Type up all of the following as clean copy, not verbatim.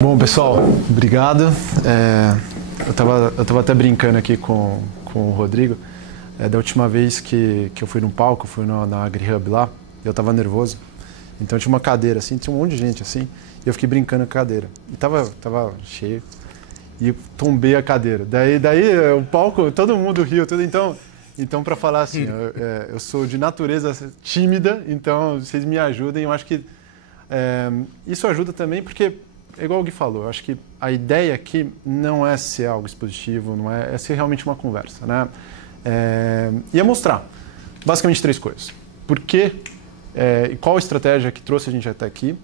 Bom, pessoal, obrigado. Eu tava até brincando aqui com o Rodrigo. Da última vez que eu fui no palco, fui na AgriHub lá, eu tava nervoso. Então tinha uma cadeira assim, tinha um monte de gente assim, e eu fiquei brincando com a cadeira. E tava cheio. E tombei a cadeira. Daí o palco, todo mundo riu, tudo. Então para falar assim, eu sou de natureza tímida, então vocês me ajudem. Eu acho que isso ajuda também porque, igual o Gui falou, eu acho que a ideia aqui não é ser algo expositivo, não é ser realmente uma conversa, né? E é mostrar basicamente 3 coisas. Por quê? E qual a estratégia que trouxe a gente até aqui,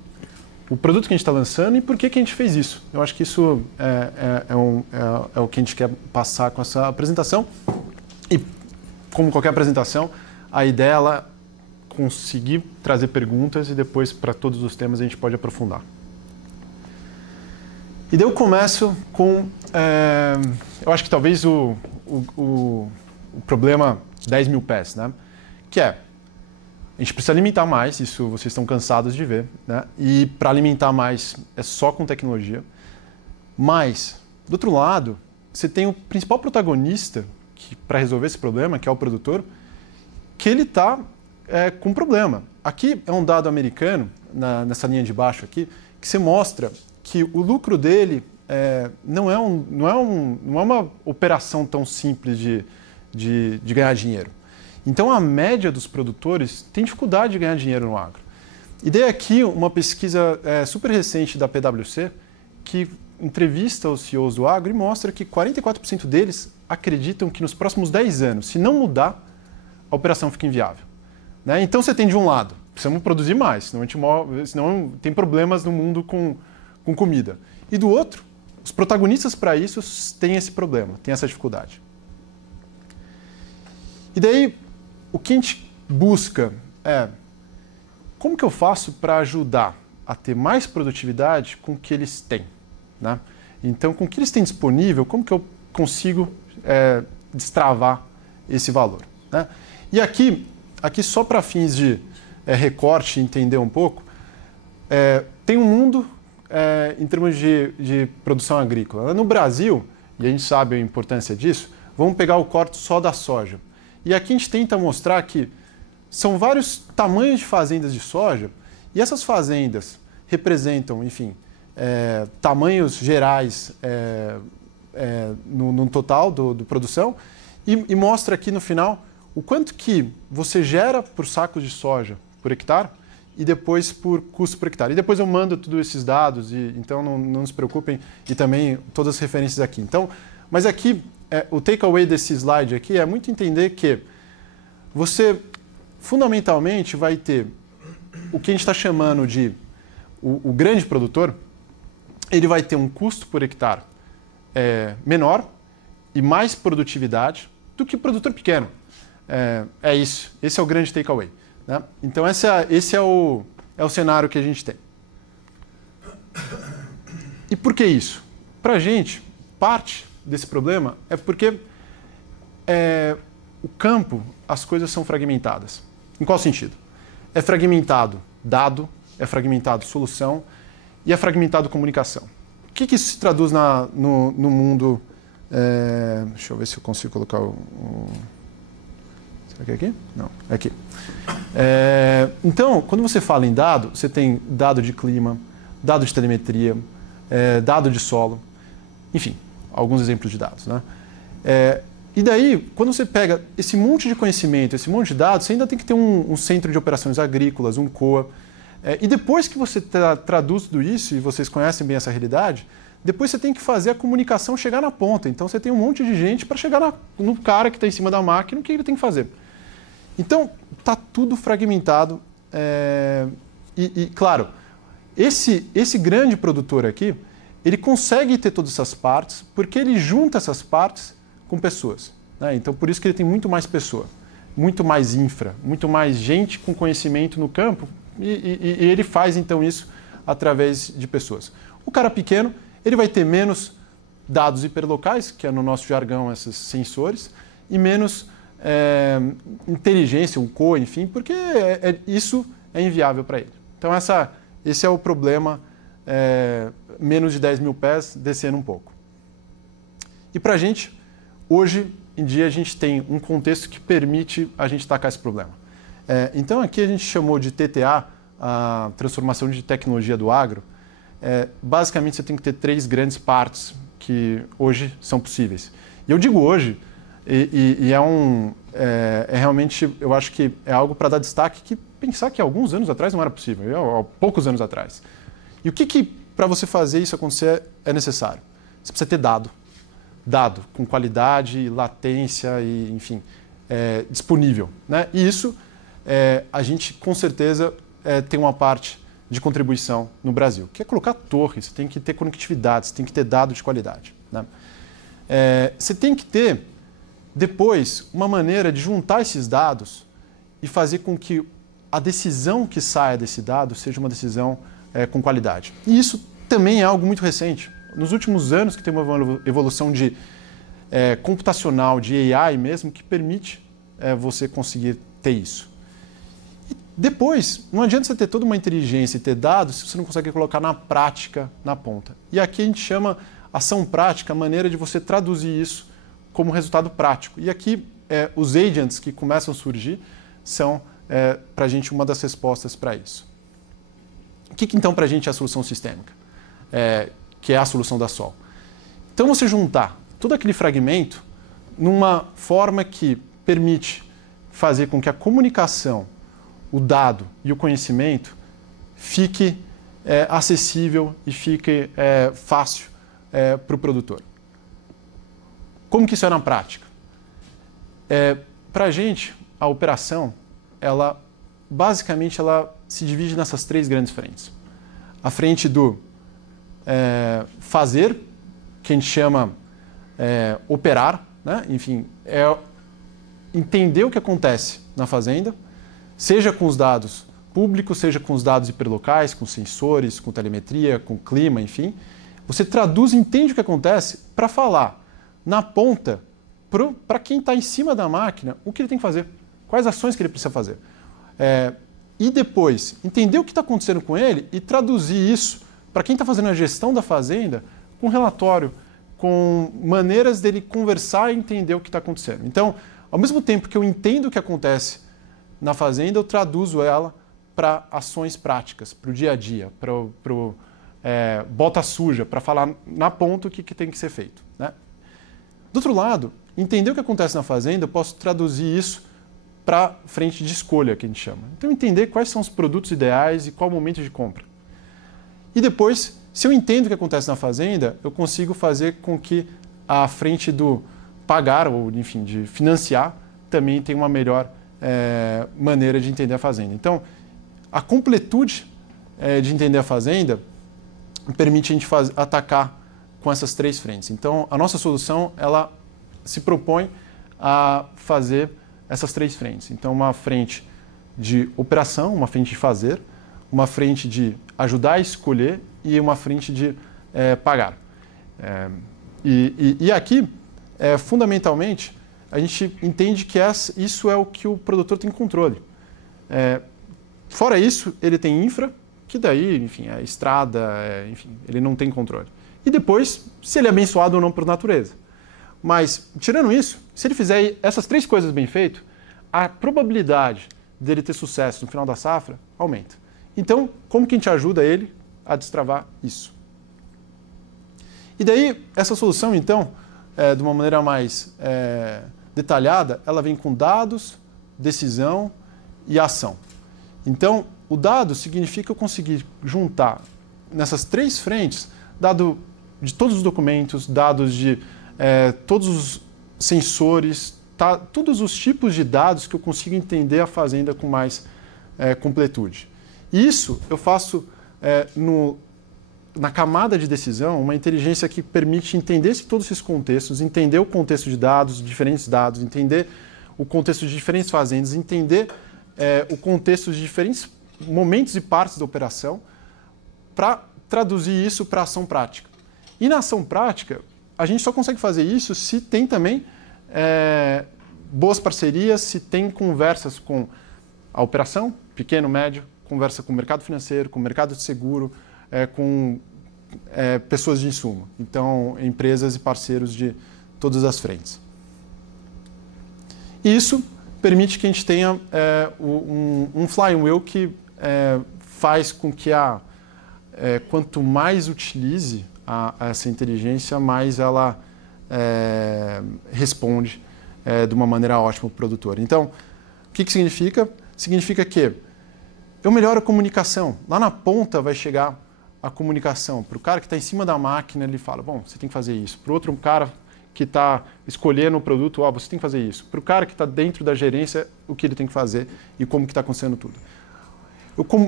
o produto que a gente está lançando e por que a gente fez isso. Eu acho que isso é o que a gente quer passar com essa apresentação. E, como qualquer apresentação, a ideia é ela conseguir trazer perguntas e depois, para todos os temas, a gente pode aprofundar. E daí eu começo com, eu acho que talvez o problema 10 mil pés, né? Que é, a gente precisa alimentar mais, isso vocês estão cansados de ver, né? E para alimentar mais é só com tecnologia. Mas, do outro lado, você tem o principal protagonista para resolver esse problema, que é o produtor, que ele está com um problema. Aqui é um dado americano, nessa linha de baixo aqui, que você mostra que o lucro dele não é uma operação tão simples de ganhar dinheiro. Então, a média dos produtores tem dificuldade de ganhar dinheiro no agro. E daí aqui uma pesquisa super recente da PwC, que entrevista os CEOs do agro e mostra que 44% deles acreditam que nos próximos 10 anos, se não mudar, a operação fica inviável. Né? Então, você tem de um lado, precisamos produzir mais, senão tem problemas no mundo com comida. E do outro, os protagonistas para isso têm esse problema, têm essa dificuldade. E daí, o que a gente busca é como que eu faço para ajudar a ter mais produtividade com o que eles têm, né? Então, com o que eles têm disponível, como que eu consigo destravar esse valor, né? E aqui só para fins de recorte, entender um pouco, tem um mundo em termos de produção agrícola. No Brasil, e a gente sabe a importância disso, vamos pegar o corte só da soja. E aqui a gente tenta mostrar que são vários tamanhos de fazendas de soja e essas fazendas representam, enfim, tamanhos gerais no total do produção e mostra aqui no final o quanto que você gera por sacos de soja por hectare e depois por custo por hectare. E depois eu mando todos esses dados, então não se preocupem, e também todas as referências aqui. Então, mas aqui, o takeaway desse slide aqui é muito entender que você, fundamentalmente, vai ter o que a gente está chamando de o grande produtor, ele vai ter um custo por hectare menor e mais produtividade do que o produtor pequeno. É isso. Esse é o grande takeaway. Né? Então, esse é o cenário que a gente tem. E por que isso? Para a gente, parte desse problema é porque o campo, as coisas são fragmentadas. Em qual sentido? É fragmentado dado, é fragmentado solução e é fragmentado comunicação. O que isso se traduz no mundo? Deixa eu ver se eu consigo colocar será que é aqui? Não, é aqui. Então, quando você fala em dado, você tem dado de clima, dado de telemetria, dado de solo, enfim, alguns exemplos de dados, né? E daí, quando você pega esse monte de conhecimento, esse monte de dados, você ainda tem que ter um centro de operações agrícolas, um COA. E depois que você traduz tudo isso, e vocês conhecem bem essa realidade, depois você tem que fazer a comunicação chegar na ponta. Então, você tem um monte de gente para chegar no cara que está em cima da máquina, o que ele tem que fazer. Então, está tudo fragmentado. Claro, esse grande produtor aqui, ele consegue ter todas essas partes, porque ele junta essas partes com pessoas. Né? Então, por isso que ele tem muito mais pessoa, muito mais infra, muito mais gente com conhecimento no campo, e ele faz, então, isso através de pessoas. O cara pequeno, ele vai ter menos dados hiperlocais, que é no nosso jargão esses sensores, e menos inteligência, um COA, enfim, porque isso é inviável para ele. Então, esse é o problema menos de 10 mil pés, descendo um pouco. E para a gente, hoje em dia, a gente tem um contexto que permite a gente atacar esse problema. Então aqui a gente chamou de TTA, a transformação de tecnologia do agro. Basicamente você tem que ter 3 grandes partes que hoje são possíveis. E eu digo hoje, realmente, eu acho que é algo para dar destaque, que pensar que há alguns anos atrás não era possível, há poucos anos atrás. E o que para você fazer isso acontecer é necessário? Você precisa ter dado com qualidade, latência e, enfim, disponível, né? E isso a gente com certeza tem uma parte de contribuição no Brasil, que é colocar torres, você tem que ter conectividade, você tem que ter dado de qualidade, né? Você tem que ter, depois, uma maneira de juntar esses dados e fazer com que a decisão que saia desse dado seja uma decisão com qualidade. E isso também é algo muito recente. Nos últimos anos que tem uma evolução de computacional, de AI mesmo, que permite você conseguir ter isso. E depois, não adianta você ter toda uma inteligência e ter dados se você não consegue colocar na prática, na ponta. E aqui a gente chama ação prática, a maneira de você traduzir isso como resultado prático. E aqui os agents que começam a surgir são, para a gente, uma das respostas para isso. O que então para a gente é a solução sistêmica? Que é a solução da Sol. Então você juntar todo aquele fragmento numa forma que permite fazer com que a comunicação, o dado e o conhecimento fique acessível e fique fácil para o produtor. Como que isso é na prática? Para a gente, a operação, basicamente, ela se divide nessas 3 grandes frentes. A frente do fazer, que a gente chama operar, né? Enfim, entender o que acontece na fazenda, seja com os dados públicos, seja com os dados hiperlocais, com sensores, com telemetria, com clima, enfim. Você traduz e entende o que acontece para falar na ponta para quem está em cima da máquina o que ele tem que fazer, quais ações que ele precisa fazer. E depois, entender o que está acontecendo com ele e traduzir isso para quem está fazendo a gestão da fazenda com relatório, com maneiras dele conversar e entender o que está acontecendo. Então, ao mesmo tempo que eu entendo o que acontece na fazenda, eu traduzo ela para ações práticas, para o dia a dia, para o bota suja, para falar na ponta o que tem que ser feito, né? Do outro lado, entender o que acontece na fazenda, eu posso traduzir isso para frente de escolha, que a gente chama. Então, entender quais são os produtos ideais e qual o momento de compra. E depois, se eu entendo o que acontece na fazenda, eu consigo fazer com que a frente do pagar, ou enfim, de financiar, também tenha uma melhor maneira de entender a fazenda. Então, a completude de entender a fazenda permite a gente atacar com essas 3 frentes. Então, a nossa solução, ela se propõe a fazer essas 3 frentes. Então, uma frente de operação, uma frente de fazer, uma frente de ajudar a escolher e uma frente de pagar. E aqui, fundamentalmente, a gente entende que isso é o que o produtor tem controle. Fora isso, ele tem infra, que daí, enfim, é estrada, enfim, ele não tem controle. E depois, se ele é abençoado ou não por natureza. Mas, tirando isso, se ele fizer essas 3 coisas bem feitas, a probabilidade dele ter sucesso no final da safra aumenta. Então, como que a gente ajuda ele a destravar isso? E daí, essa solução, então, de uma maneira mais detalhada, ela vem com dados, decisão e ação. Então, o dado significa eu conseguir juntar nessas 3 frentes, dado de todos os documentos, dados de todos os sensores, todos os tipos de dados que eu consigo entender a fazenda com mais completude. Isso eu faço na camada de decisão, uma inteligência que permite entender todos esses contextos, entender o contexto de dados, diferentes dados, entender o contexto de diferentes fazendas, entender o contexto de diferentes momentos e partes da operação, para traduzir isso para ação prática. E na ação prática, a gente só consegue fazer isso se tem também boas parcerias, se tem conversas com a operação, pequeno, médio, conversa com o mercado financeiro, com o mercado de seguro, com pessoas de insumo. Então, empresas e parceiros de todas as frentes. E isso permite que a gente tenha um flywheel que faz com que quanto mais utilize essa inteligência, mais ela responde de uma maneira ótima para o produtor. Então, o que significa? Significa que eu melhoro a comunicação. Lá na ponta vai chegar a comunicação. Para o cara que está em cima da máquina, ele fala, bom, você tem que fazer isso. Para o outro cara que está escolhendo o produto, você tem que fazer isso. Para o cara que está dentro da gerência, o que ele tem que fazer e como que está acontecendo tudo.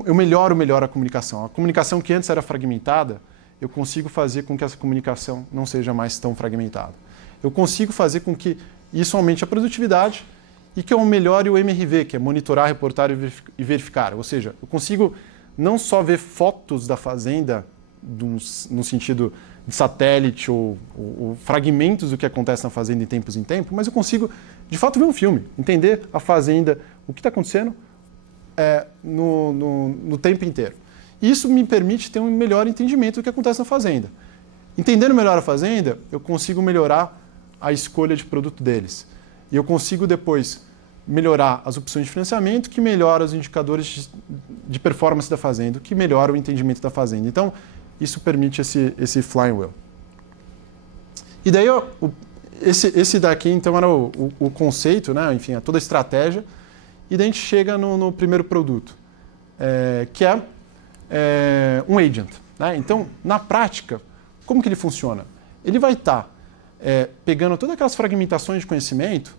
Eu melhoro a comunicação. A comunicação que antes era fragmentada, eu consigo fazer com que essa comunicação não seja mais tão fragmentada. Eu consigo fazer com que isso aumente a produtividade e que eu melhore o MRV, que é monitorar, reportar e verificar. Ou seja, eu consigo não só ver fotos da fazenda no sentido de satélite ou fragmentos do que acontece na fazenda em tempos em tempo, mas eu consigo, de fato, ver um filme, entender a fazenda, o que está acontecendo no tempo inteiro. Isso me permite ter um melhor entendimento do que acontece na fazenda. Entendendo melhor a fazenda, eu consigo melhorar a escolha de produto deles. E eu consigo depois melhorar as opções de financiamento, que melhora os indicadores de performance da fazenda, que melhora o entendimento da fazenda. Então, isso permite esse flywheel. E daí, esse daqui, então, era o conceito, né? Enfim, toda a estratégia. E daí a gente chega no primeiro produto, que é um agent. Né? Então, na prática, como que ele funciona? Ele vai estar pegando todas aquelas fragmentações de conhecimento,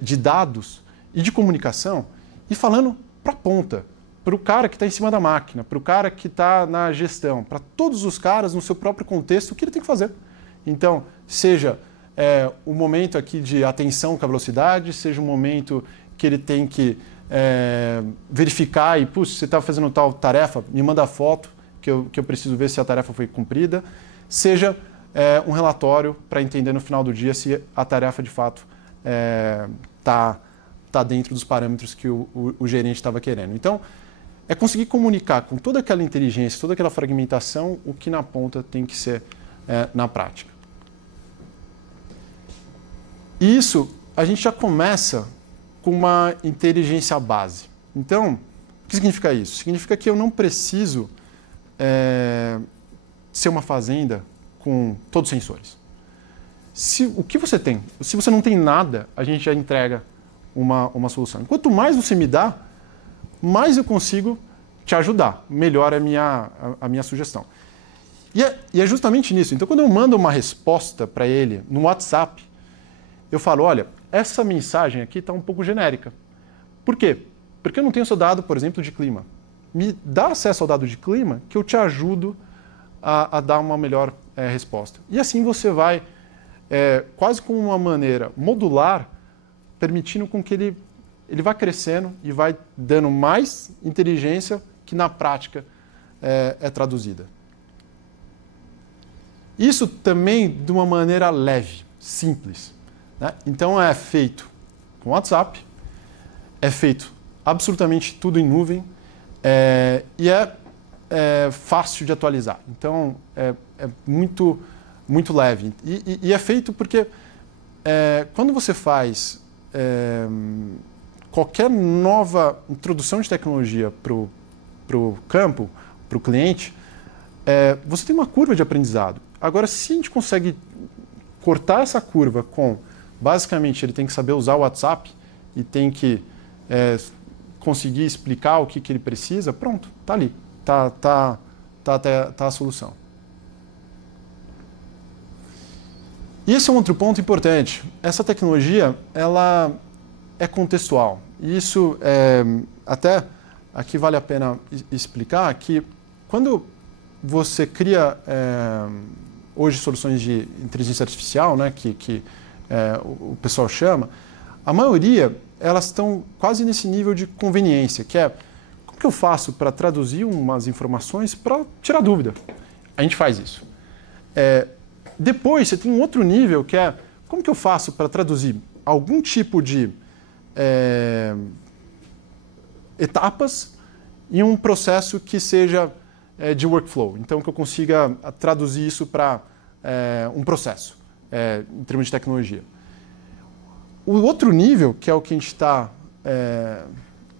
de dados e de comunicação e falando para a ponta, para o cara que está em cima da máquina, para o cara que está na gestão, para todos os caras no seu próprio contexto, o que ele tem que fazer. Então, seja o momento aqui de atenção com a velocidade, seja um momento que ele tem que verificar e, puxa, você está fazendo tal tarefa, me manda a foto que eu preciso ver se a tarefa foi cumprida, seja um relatório para entender no final do dia se a tarefa de fato tá dentro dos parâmetros que o gerente estava querendo. Então, é conseguir comunicar com toda aquela inteligência, toda aquela fragmentação, o que na ponta tem que ser na prática. E isso, a gente já começa com uma inteligência base. Então, o que significa isso? Significa que eu não preciso ser uma fazenda com todos os sensores. O que você tem? Se você não tem nada, a gente já entrega uma solução. Quanto mais você me dá, mais eu consigo te ajudar. Melhor a minha sugestão. E é justamente nisso. Então, quando eu mando uma resposta para ele no WhatsApp, eu falo, olha, essa mensagem aqui está um pouco genérica. Por quê? Porque eu não tenho seu dado, por exemplo, de clima. Me dá acesso ao dado de clima que eu te ajudo a dar uma melhor resposta. E assim você vai, quase com uma maneira modular, permitindo com que ele vá crescendo e vai dando mais inteligência que na prática é traduzida. Isso também de uma maneira leve, simples. Né? Então é feito com WhatsApp, é feito absolutamente tudo em nuvem e é fácil de atualizar. Então é muito, muito leve. E é feito porque quando você faz qualquer nova introdução de tecnologia para o campo, para o cliente, você tem uma curva de aprendizado. Agora, se a gente consegue cortar essa curva com, basicamente, ele tem que saber usar o WhatsApp e tem que conseguir explicar o que ele precisa, pronto, está ali, tá a solução. E esse é um outro ponto importante. Essa tecnologia, ela é contextual. E isso, até aqui vale a pena explicar que quando você cria hoje soluções de inteligência artificial, né, que o pessoal chama, a maioria elas estão quase nesse nível de conveniência, que é como que eu faço para traduzir umas informações para tirar dúvida? A gente faz isso. Depois você tem um outro nível que é como que eu faço para traduzir algum tipo de etapas em um processo que seja de workflow. Então, que eu consiga traduzir isso para um processo, em termos de tecnologia. O outro nível, que é o que a gente está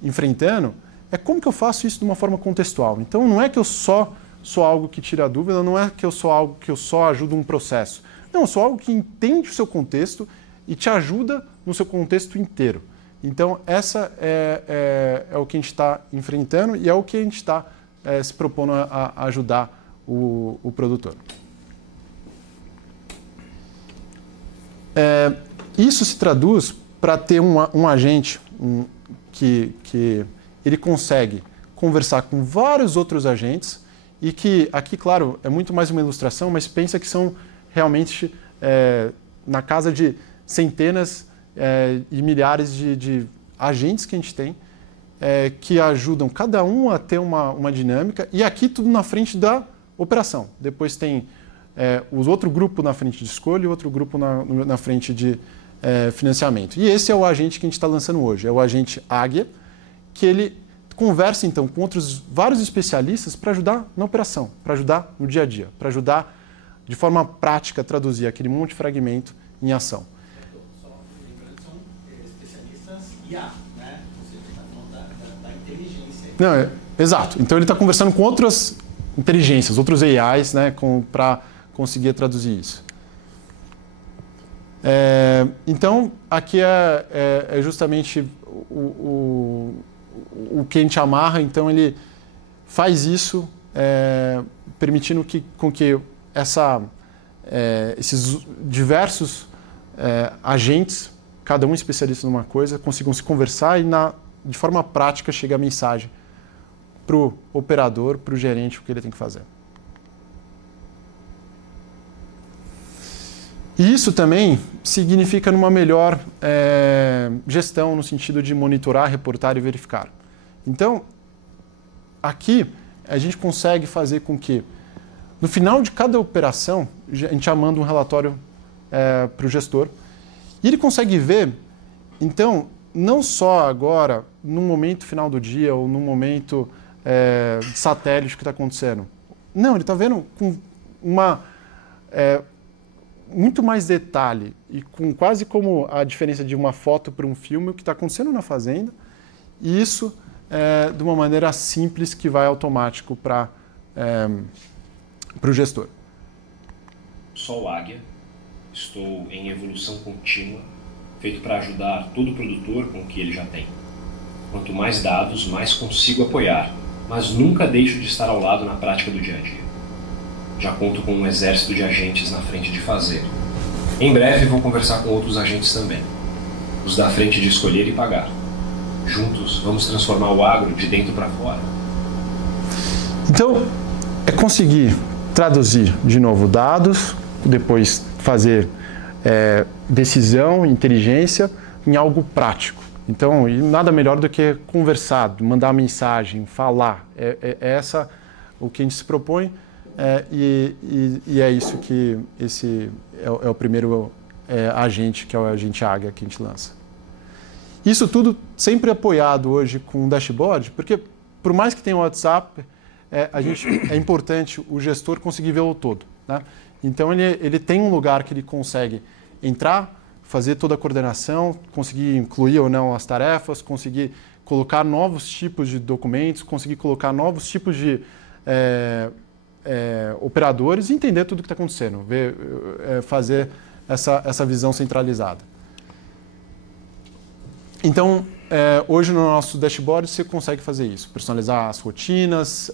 enfrentando, é como que eu faço isso de uma forma contextual. Então, não é que eu só sou algo que tira a dúvida, não é que eu sou algo que eu só ajudo um processo. Não, eu sou algo que entende o seu contexto e te ajuda no seu contexto inteiro. Então, essa é o que a gente está enfrentando e é o que a gente está se propondo a ajudar o produtor. Isso se traduz para ter um agente que ele consegue conversar com vários outros agentes e que, aqui, claro, é muito mais uma ilustração, mas pensa que são realmente na casa de centenas e milhares de agentes que a gente tem que ajudam cada um a ter uma dinâmica e aqui tudo na frente da operação. Depois tem o outro grupo na frente de escolha e outro grupo na frente de financiamento. E esse é o agente que a gente está lançando hoje, é o agente Águia, que ele conversa então com outros vários especialistas para ajudar na operação, para ajudar no dia a dia, para ajudar de forma prática a traduzir aquele monte de fragmento em ação. Só lembrando que são especialistas IA, né? Você está falando da inteligência. Não, exato. Então ele está conversando com outras inteligências, outros AIs, né, para conseguir traduzir isso. Então, aqui é justamente o que a gente amarra. Então, ele faz isso, permitindo com que esses diversos agentes, cada um especialista numa coisa, consigam se conversar e, de forma prática, chegar a mensagem para o operador, para o gerente, o que ele tem que fazer. E isso também significa uma melhor gestão no sentido de monitorar, reportar e verificar. Então, aqui a gente consegue fazer com que, no final de cada operação, a gente já manda um relatório para o gestor e ele consegue ver, então, não só agora, no momento final do dia ou no momento de satélite que está acontecendo. Não, ele está vendo com muito mais detalhe e com quase como a diferença de uma foto para um filme, o que está acontecendo na fazenda, e isso de uma maneira simples que vai automático para o gestor. Sou o Águia, estou em evolução contínua, feito para ajudar todo produtor com o que ele já tem. Quanto mais dados, mais consigo apoiar, mas nunca deixo de estar ao lado na prática do dia a dia. Já conto com um exército de agentes na frente de fazer. Em breve vou conversar com outros agentes também, os da frente de escolher e pagar. Juntos vamos transformar o agro de dentro para fora. Então, é conseguir traduzir de novo dados, depois fazer decisão, inteligência em algo prático. Então, e nada melhor do que conversar, mandar mensagem, falar. Essa o que a gente se propõe. E é isso que esse é o primeiro agente, que é o agente Águia que a gente lança. Isso tudo sempre apoiado hoje com um dashboard, porque por mais que tenha o WhatsApp, é importante o gestor conseguir ver o todo, né? Então ele tem um lugar que ele consegue entrar, fazer toda a coordenação, conseguir incluir ou não as tarefas, conseguir colocar novos tipos de documentos, conseguir colocar novos tipos de operadores e entender tudo o que está acontecendo, fazer essa visão centralizada. Então, hoje no nosso dashboard você consegue fazer isso, personalizar as rotinas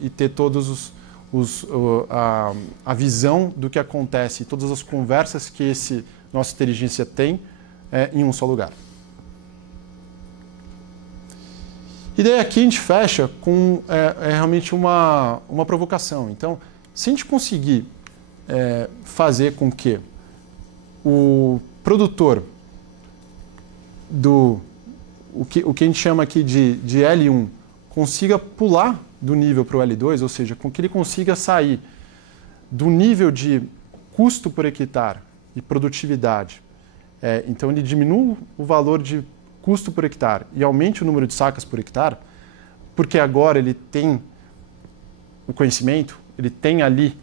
e ter todos a visão do que acontece, todas as conversas que nossa inteligência tem em um só lugar. E daí aqui a gente fecha com realmente uma provocação. Então, se a gente conseguir fazer com que o produtor o que a gente chama aqui de L1 consiga pular do nível para o L2, ou seja, com que ele consiga sair do nível de custo por hectare e produtividade. Então, ele diminui o valor de custo por hectare e aumente o número de sacas por hectare, porque agora ele tem o conhecimento, ele tem ali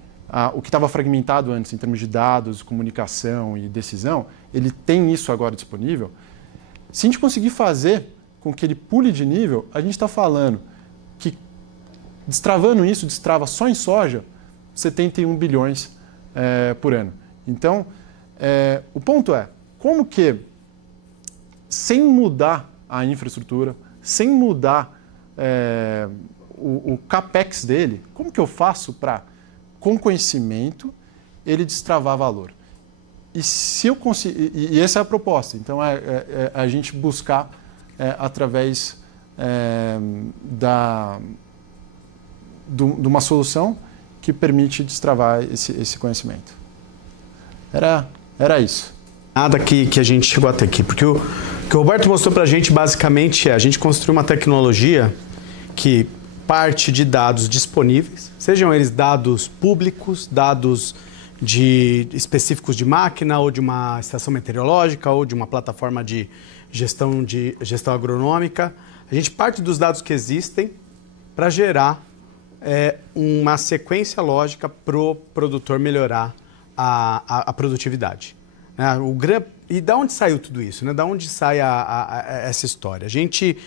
o que estava fragmentado antes em termos de dados, comunicação e decisão, ele tem isso agora disponível. Se a gente conseguir fazer com que ele pule de nível, a gente está falando que, destravando isso, destrava só em soja 71 bilhões por ano. Então, o ponto é, como que, sem mudar a infraestrutura, sem mudar o capex dele, como que eu faço para, com conhecimento, ele destravar valor? E se eu conseguir, e essa é a proposta. Então a gente buscar através de uma solução que permite destravar esse conhecimento. Era isso. Nada que a gente chegou até aqui, porque o que o Roberto mostrou para a gente basicamente a gente construiu uma tecnologia que parte de dados disponíveis, sejam eles dados públicos, dados específicos de máquina, ou de uma estação meteorológica, ou de uma plataforma de gestão agronômica. A gente parte dos dados que existem para gerar uma sequência lógica para o produtor melhorar a produtividade. E da onde saiu tudo isso? Né? Da onde sai essa história? A gente...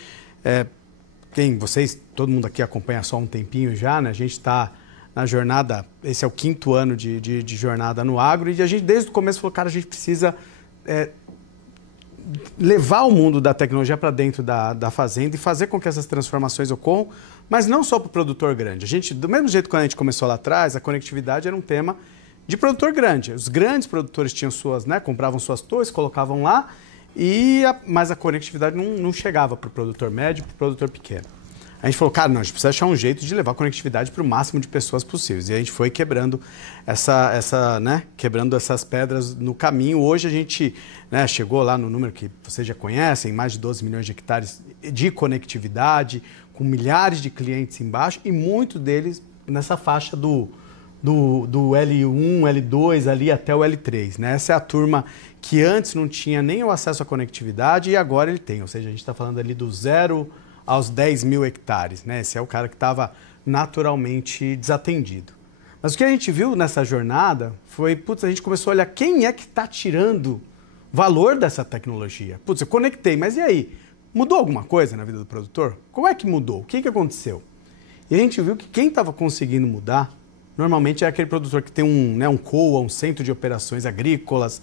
todo mundo aqui acompanha só um tempinho já, né? A gente está na jornada, esse é o 5º ano de jornada no agro, e a gente desde o começo falou, cara, a gente precisa levar o mundo da tecnologia para dentro da fazenda e fazer com que essas transformações ocorram, mas não só para o produtor grande. A gente, do mesmo jeito que quando a gente começou lá atrás, a conectividade era um tema de produtor grande. Os grandes produtores tinham compravam suas torres, colocavam lá, mas a conectividade não chegava para o produtor médio e para o produtor pequeno. A gente falou, cara, não, a gente precisa achar um jeito de levar a conectividade para o máximo de pessoas possíveis. E a gente foi quebrando quebrando essas pedras no caminho. Hoje a gente chegou lá no número que vocês já conhecem, mais de 12 milhões de hectares de conectividade, com milhares de clientes embaixo e muitos deles nessa faixa do L1, L2 ali até o L3. Né? Essa é a turma que antes não tinha nem o acesso à conectividade e agora ele tem. Ou seja, a gente está falando ali do 0 aos 10 mil hectares. Né? Esse é o cara que estava naturalmente desatendido. Mas o que a gente viu nessa jornada foi, a gente começou a olhar quem é que está tirando valor dessa tecnologia. Eu conectei, mas e aí? Mudou alguma coisa na vida do produtor? Como é que mudou? O que aconteceu? E a gente viu que quem estava conseguindo mudar normalmente é aquele produtor que tem um COA, um centro de operações agrícolas,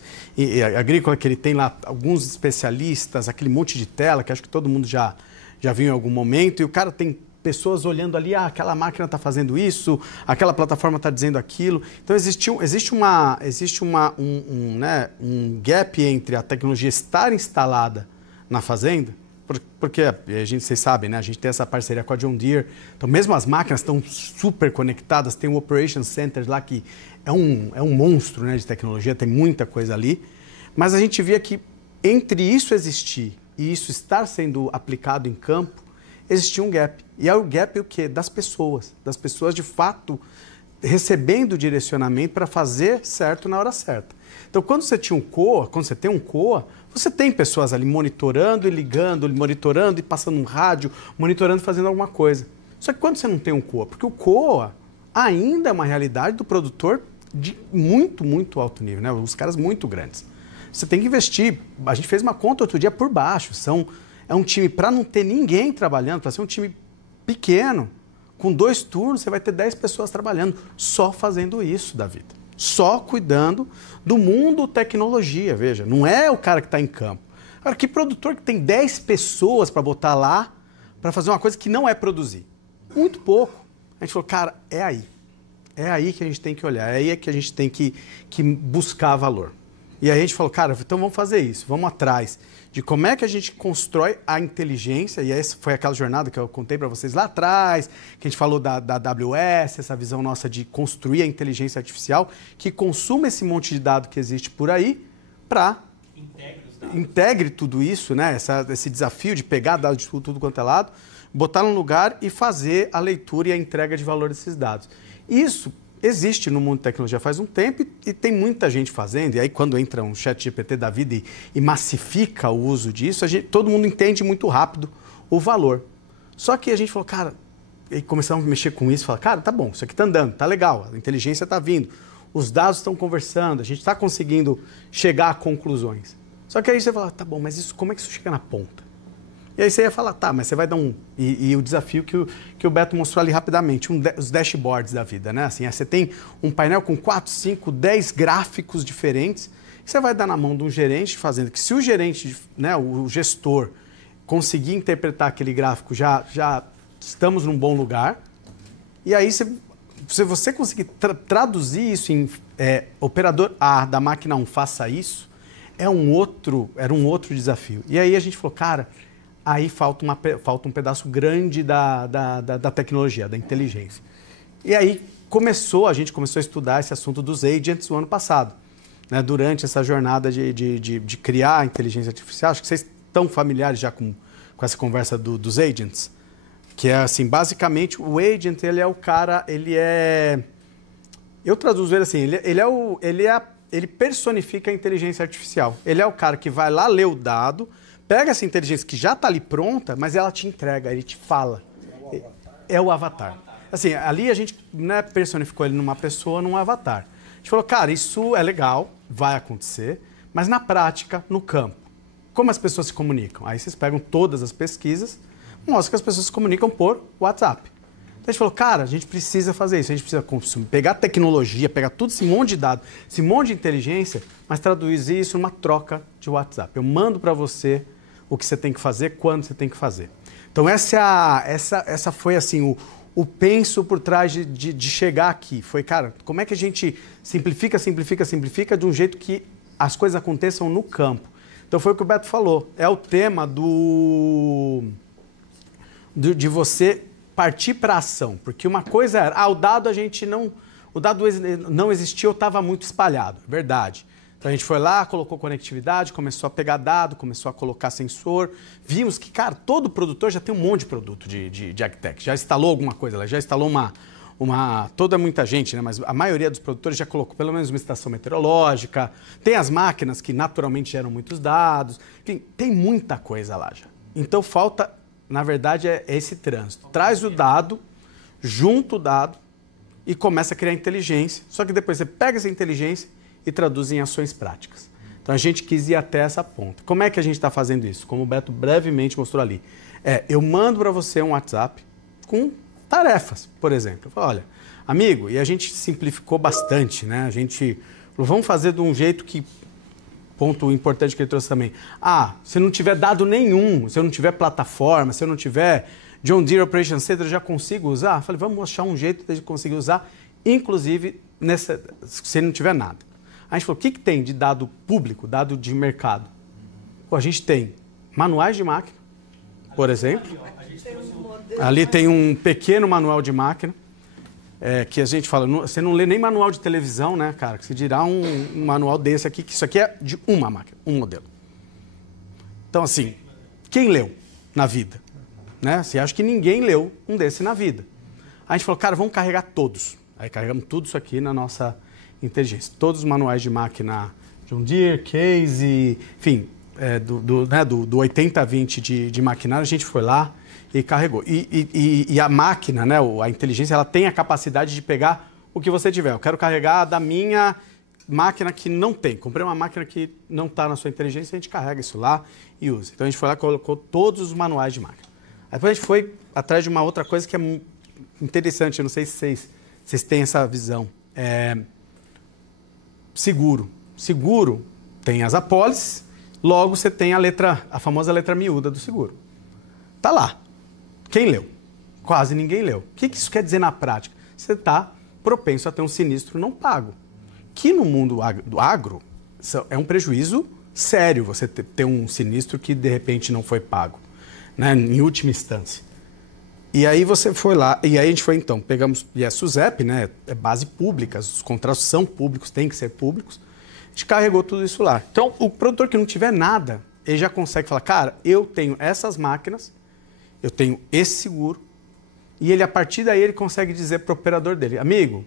agrícola que ele tem lá alguns especialistas, aquele monte de tela que acho que todo mundo já viu em algum momento, e o cara tem pessoas olhando ali, aquela máquina está fazendo isso, aquela plataforma está dizendo aquilo. Então existe um gap entre a tecnologia estar instalada na fazenda, porque vocês sabem, né? A gente tem essa parceria com a John Deere, então mesmo as máquinas estão super conectadas, tem um Operation Center lá que é um monstro, né, de tecnologia, tem muita coisa ali, mas a gente via que entre isso existir e isso estar sendo aplicado em campo, existia um gap. E é o gap o quê? Das pessoas de fato recebendo direcionamento para fazer certo na hora certa. Então, quando você tem um COA, você tem pessoas ali monitorando e ligando, monitorando e passando um rádio, monitorando e fazendo alguma coisa. Só que quando você não tem um COA, porque o COA ainda é uma realidade do produtor de muito, muito alto nível, né? Os caras muito grandes. Você tem que investir. A gente fez uma conta outro dia por baixo. É um time, para não ter ninguém trabalhando, para ser um time pequeno, com 2 turnos, você vai ter 10 pessoas trabalhando, só fazendo isso da vida. Só cuidando do mundo tecnologia, veja. Não é o cara que está em campo. Agora, que produtor que tem 10 pessoas para botar lá, para fazer uma coisa que não é produzir? Muito pouco. A gente falou, cara, é aí. É aí que a gente tem que olhar, é aí que a gente tem que buscar valor. E aí a gente falou, cara, então vamos fazer isso, vamos atrás de como é que a gente constrói a inteligência, e essa foi aquela jornada que eu contei para vocês lá atrás, que a gente falou da AWS, essa visão nossa de construir a inteligência artificial, que consuma esse monte de dado que existe por aí para integre tudo isso, né? Esse desafio de pegar dados de tudo quanto é lado, botar num lugar e fazer a leitura e a entrega de valor desses dados. Isso existe no mundo de tecnologia faz um tempo e tem muita gente fazendo, e aí quando entra um ChatGPT da vida e massifica o uso disso, todo mundo entende muito rápido o valor. Só que a gente falou, cara, e começamos a mexer com isso, falar, cara, tá bom, isso aqui tá andando, tá legal, a inteligência tá vindo, os dados estão conversando, a gente está conseguindo chegar a conclusões. Só que aí você fala, tá bom, mas isso, como é que isso chega na ponta? E aí você ia falar, tá, mas você vai dar um... E o desafio que o Beto mostrou ali rapidamente, os dashboards da vida, né? Assim, você tem um painel com 4, 5, 10 gráficos diferentes, que você vai dar na mão de um gerente fazendo que se o gerente, né, o gestor, conseguir interpretar aquele gráfico, já estamos num bom lugar. E aí, se você conseguir traduzir isso em operador A da máquina 1, faça isso, era um outro desafio. E aí a gente falou, cara... Aí falta um pedaço grande da tecnologia, da inteligência. E aí a gente começou a estudar esse assunto dos agents o ano passado, né? Durante essa jornada de criar a inteligência artificial. Acho que vocês estão familiares já com essa conversa dos agents, que é assim, basicamente o agent, ele é o cara, eu traduzo ele assim, ele personifica a inteligência artificial. Ele é o cara que vai lá ler o dado, pega essa inteligência que já está ali pronta, mas ela te entrega, ele te fala. É o avatar. Assim, ali a gente, né, personificou ele numa pessoa, num avatar. A gente falou, cara, isso é legal, vai acontecer, mas na prática, no campo, como as pessoas se comunicam? Aí vocês pegam todas as pesquisas, mostram que as pessoas se comunicam por WhatsApp. Então a gente falou, cara, a gente precisa fazer isso, a gente precisa pegar tecnologia, pegar tudo esse monte de dados, esse monte de inteligência, mas traduzir isso numa troca de WhatsApp. Eu mando para você o que você tem que fazer, quando você tem que fazer. Então essa foi assim o penso por trás de chegar aqui. Foi, cara, como é que a gente simplifica de um jeito que as coisas aconteçam no campo. Então foi o que o Beto falou, é o tema de você partir para a ação. Porque uma coisa era, o dado não existia ou estava muito espalhado, verdade. Então a gente foi lá, colocou conectividade, começou a pegar dado, começou a colocar sensor. Vimos que, cara, todo produtor já tem um monte de produto de AgTech. Já instalou alguma coisa, já instalou muita gente, né? Mas a maioria dos produtores já colocou pelo menos uma estação meteorológica. Tem as máquinas que naturalmente geram muitos dados. Enfim, tem muita coisa lá já. Então falta, na verdade, é esse trânsito. Traz o dado, junta o dado e começa a criar inteligência. Só que depois você pega essa inteligência e traduz em ações práticas. Então a gente quis ir até essa ponta. Como é que a gente está fazendo isso? Como o Beto brevemente mostrou ali. Eu mando para você um WhatsApp com tarefas, por exemplo. Eu falo, olha, amigo, e a gente simplificou bastante, né? A gente falou, vamos fazer de um jeito que... Ponto importante que ele trouxe também. Se não tiver dado nenhum, se eu não tiver plataforma, se eu não tiver John Deere Operation Center, eu já consigo usar? Eu falei, vamos achar um jeito de conseguir usar, inclusive se não tiver nada. A gente falou, o que tem de dado público, dado de mercado? A gente tem manuais de máquina, por exemplo. Ali tem um pequeno manual de máquina, que a gente fala, você não lê nem manual de televisão, né, cara? Que se dirá um manual desse aqui, que isso aqui é de uma máquina, um modelo. Então, assim, quem leu na vida? Né? Você acha que ninguém leu um desse na vida. A gente falou, cara, vamos carregar todos. Aí carregamos tudo isso aqui na nossa inteligência. Todos os manuais de máquina John Deere, Case, enfim, do 80-20 de maquinário, a gente foi lá e carregou. E a máquina, né, a inteligência, ela tem a capacidade de pegar o que você tiver. Eu quero carregar da minha máquina que não tem. Comprei uma máquina que não está na sua inteligência, a gente carrega isso lá e usa. Então a gente foi lá e colocou todos os manuais de máquina. Aí depois a gente foi atrás de uma outra coisa que é interessante, eu não sei se vocês têm essa visão. Seguro. Seguro tem as apólices, logo você tem a famosa letra miúda do seguro. Tá lá. Quem leu? Quase ninguém leu. O que isso quer dizer na prática? Você está propenso a ter um sinistro não pago. Que no mundo do agro é um prejuízo sério você ter um sinistro que de repente não foi pago, né, em última instância. E aí você foi lá, e aí a gente foi então, pegamos, e a SUSEP, né, é base pública, os contratos são públicos, tem que ser públicos, a gente carregou tudo isso lá. Então, o produtor que não tiver nada, ele já consegue falar, cara, eu tenho essas máquinas, eu tenho esse seguro, e ele, a partir daí, ele consegue dizer para o operador dele, amigo,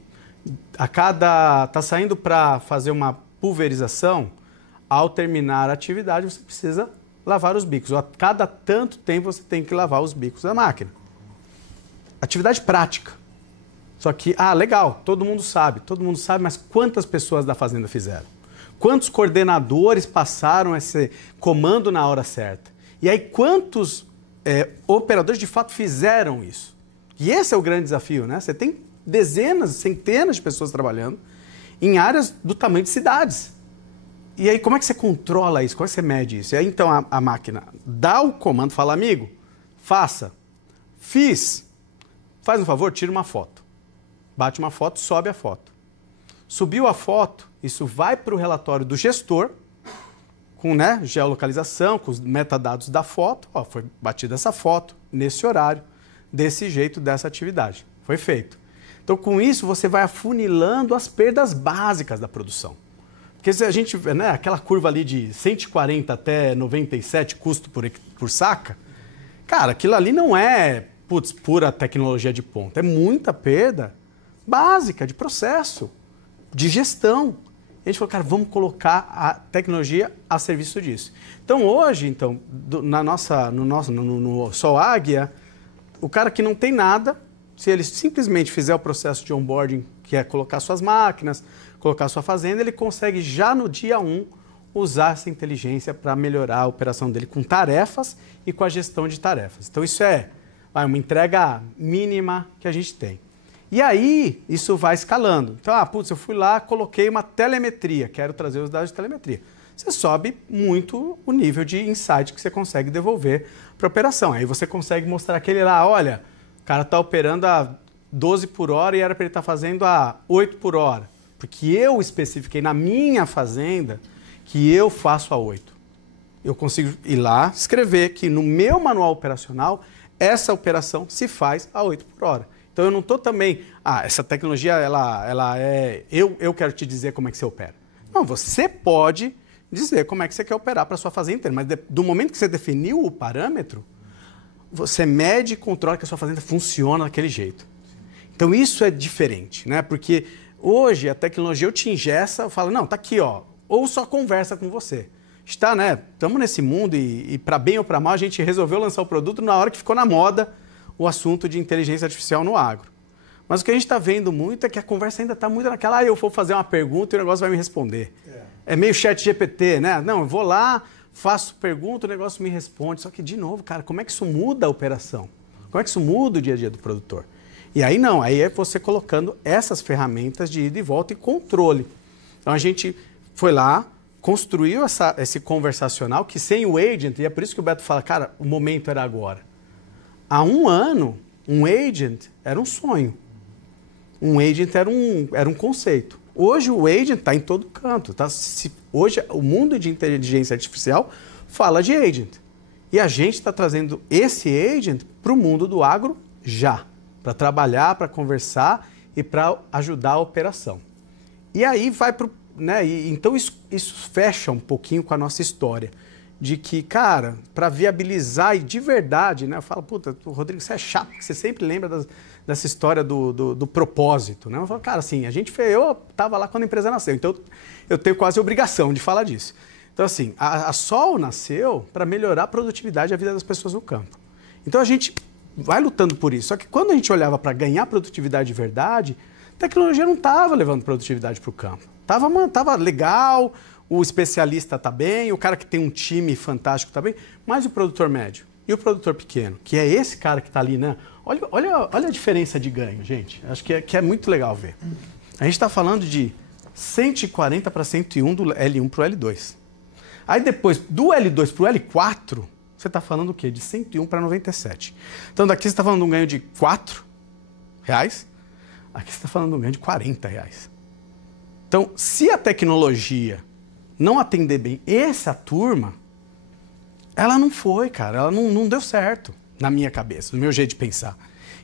tá saindo para fazer uma pulverização, ao terminar a atividade, você precisa lavar os bicos. A cada tanto tempo, você tem que lavar os bicos da máquina. atividade prática. Só que, legal, todo mundo sabe, mas quantas pessoas da fazenda fizeram? Quantos coordenadores passaram esse comando na hora certa? E aí, quantos operadores de fato fizeram isso? E esse é o grande desafio, né? Você tem dezenas, centenas de pessoas trabalhando em áreas do tamanho de cidades. E aí, como é que você controla isso? Como é que você mede isso? E aí, então, a máquina dá o comando, fala, amigo, faça. Fiz. Faz um favor, tira uma foto. Bate uma foto, sobe a foto. Subiu a foto, isso vai para o relatório do gestor, com geolocalização, com os metadados da foto. Foi batida essa foto, nesse horário, desse jeito, dessa atividade. Foi feito. Então, com isso, você vai afunilando as perdas básicas da produção. Porque se a gente, aquela curva ali de 140 até 97 custo por saca, cara, aquilo ali não é pura tecnologia de ponta. É muita perda básica de processo, de gestão. E a gente falou, cara, vamos colocar a tecnologia a serviço disso. Então, hoje, no Sol Águia, o cara que não tem nada, se ele simplesmente fizer o processo de onboarding, que é colocar suas máquinas, colocar sua fazenda, ele consegue já no dia 1 usar essa inteligência para melhorar a operação dele com tarefas e com a gestão de tarefas. Então, isso é uma entrega mínima que a gente tem. E aí, isso vai escalando. Então, eu fui lá, coloquei uma telemetria, quero trazer os dados de telemetria. Você sobe muito o nível de insight que você consegue devolver para a operação. Aí você consegue mostrar aquele lá, olha, o cara está operando a 12 por hora e era para ele estar fazendo a 8 por hora. Porque eu especifiquei na minha fazenda que eu faço a 8. Eu consigo ir lá, escrever que no meu manual operacional, essa operação se faz a 8 por hora. Então, eu não estou também, essa tecnologia, ela é, eu quero te dizer como é que você opera. Não, você pode dizer como é que você quer operar para a sua fazenda inteira, mas do momento que você definiu o parâmetro, você mede e controla que a sua fazenda funciona daquele jeito. Então, isso é diferente, né? Porque hoje a tecnologia eu te ingessa, eu falo, não, tá aqui, ou só conversa com você. Estamos nesse mundo e para bem ou para mal, a gente resolveu lançar o produto na hora que ficou na moda o assunto de inteligência artificial no agro. Mas o que a gente está vendo muito é que a conversa ainda está muito naquela, eu vou fazer uma pergunta e o negócio vai me responder. É meio chat GPT, né? Não, eu vou lá, faço pergunta, o negócio me responde. Só que, de novo, cara, como é que isso muda a operação? Como é que isso muda o dia a dia do produtor? E aí não, aí é você colocando essas ferramentas de ida e volta e controle. Então a gente foi lá, construiu esse conversacional que sem o agent, e é por isso que o Beto fala, cara, o momento era agora. Há 1 ano, um agent era um sonho. Um agent era um conceito. Hoje o agent está em todo canto. Hoje o mundo de inteligência artificial fala de agent. E a gente está trazendo esse agent para o mundo do agro já. Para trabalhar, para conversar e para ajudar a operação. E aí vai para o... então isso fecha um pouquinho com a nossa história. De que, cara, para viabilizar e de verdade, eu falo, Rodrigo, você é chato, porque você sempre lembra dessa história do propósito, Eu falo, cara, assim, eu estava lá quando a empresa nasceu, então eu tenho quase a obrigação de falar disso. Então, assim, a Sol nasceu para melhorar a produtividade e a vida das pessoas no campo. Então, a gente vai lutando por isso. Só que quando a gente olhava para ganhar produtividade de verdade, a tecnologia não estava levando produtividade para o campo. Tava legal, o especialista está bem, o cara que tem um time fantástico está bem, mas o produtor médio e o produtor pequeno, que é esse cara que está ali, Olha a diferença de ganho, gente. Acho que é muito legal ver. A gente está falando de 140 para 101 do L1 para o L2. Aí depois, do L2 para o L4, você está falando o quê? De 101 para 97. Então daqui você está falando de um ganho de R$4, aqui você está falando de um ganho de R$40. Então, se a tecnologia não atender bem essa turma, ela não foi, cara. Ela não deu certo na minha cabeça, no meu jeito de pensar.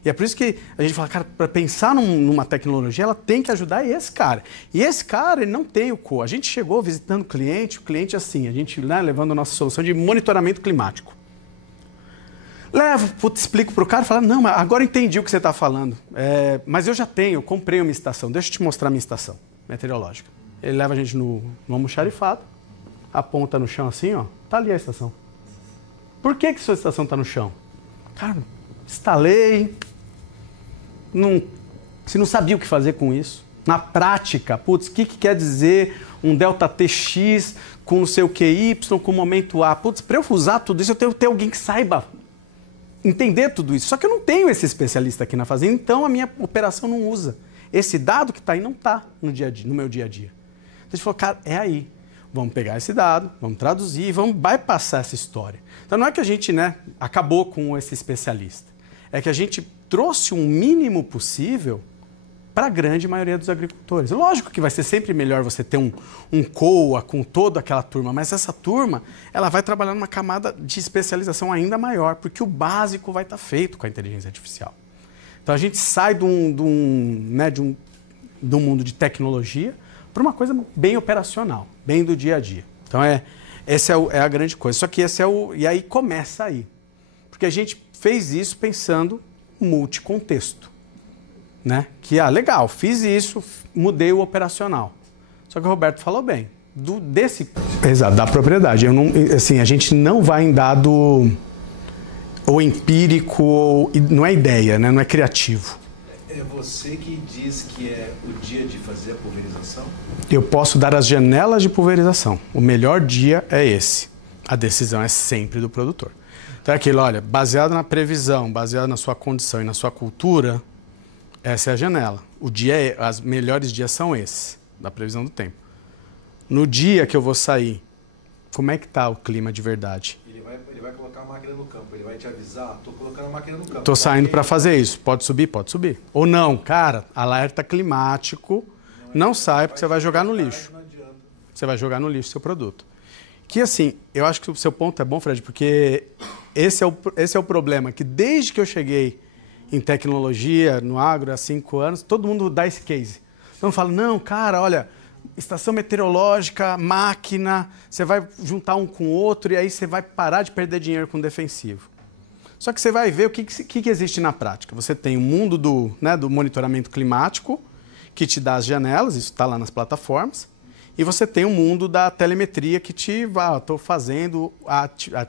E é por isso que a gente fala, cara, para pensar numa tecnologia, ela tem que ajudar esse cara. E esse cara, ele não tem o co. A gente chegou visitando o cliente assim, a gente levando a nossa solução de monitoramento climático. Explico para o cara e falo, não, mas agora entendi o que você está falando. Mas eu já comprei uma estação, deixa eu te mostrar a minha estação meteorológica. Ele leva a gente no almoxarifado, aponta no chão assim, tá ali a estação. Por que sua estação está no chão? Cara, instalei, se não sabia o que fazer com isso. Na prática, putz, o que quer dizer um delta TX com não sei o que Y, com o momento A? Putz, para eu usar tudo isso, eu tenho que ter alguém que saiba entender tudo isso. Só que eu não tenho esse especialista aqui na fazenda, então a minha operação não usa. Esse dado que está aí não está no meu dia a dia. Então a gente falou, cara, é aí. Vamos pegar esse dado, vamos traduzir, vamos bypassar essa história. Então não é que a gente, né, acabou com esse especialista. É que a gente trouxe um mínimo possível para a grande maioria dos agricultores. Lógico que vai ser sempre melhor você ter um COA com toda aquela turma, mas essa turma ela vai trabalhar numa camada de especialização ainda maior, porque o básico vai estar feito com a inteligência artificial. Então a gente sai de um mundo de tecnologia para uma coisa bem operacional, bem do dia a dia. Então essa é a grande coisa. Só que e aí começa aí. Porque a gente fez isso pensando multicontexto. Né? Que, legal, fiz isso, mudei o operacional. Só que o Roberto falou bem, Exato, da propriedade. A gente não vai em dado ou empírico, não é ideia, né? Não é criativo. É você que diz que é o dia de fazer a pulverização? Eu posso dar as janelas de pulverização. O melhor dia é esse. A decisão é sempre do produtor. Então é aquilo, olha, baseado na previsão, baseado na sua condição e na sua cultura, essa é a janela. Os melhores dias são esses, da previsão do tempo. No dia que eu vou sair, como é que está o clima de verdade? Ele vai colocar a máquina no campo, ele vai te avisar, estou colocando a máquina no campo. Estou saindo para fazer isso, pode subir? Pode subir. Ou não, cara, alerta climático, não sai porque você vai jogar no lixo. Você vai jogar no lixo o seu produto. Que assim, eu acho que o seu ponto é bom, Fred, porque esse é o problema, que desde que eu cheguei em tecnologia, no agro, há 5 anos, todo mundo dá esse case. Então fala, não, cara, olha, estação meteorológica, máquina, você vai juntar um com o outro e aí você vai parar de perder dinheiro com defensivo. Só que você vai ver o que existe na prática. Você tem o mundo do monitoramento climático, que te dá as janelas, isso está lá nas plataformas, e você tem o mundo da telemetria que estou fazendo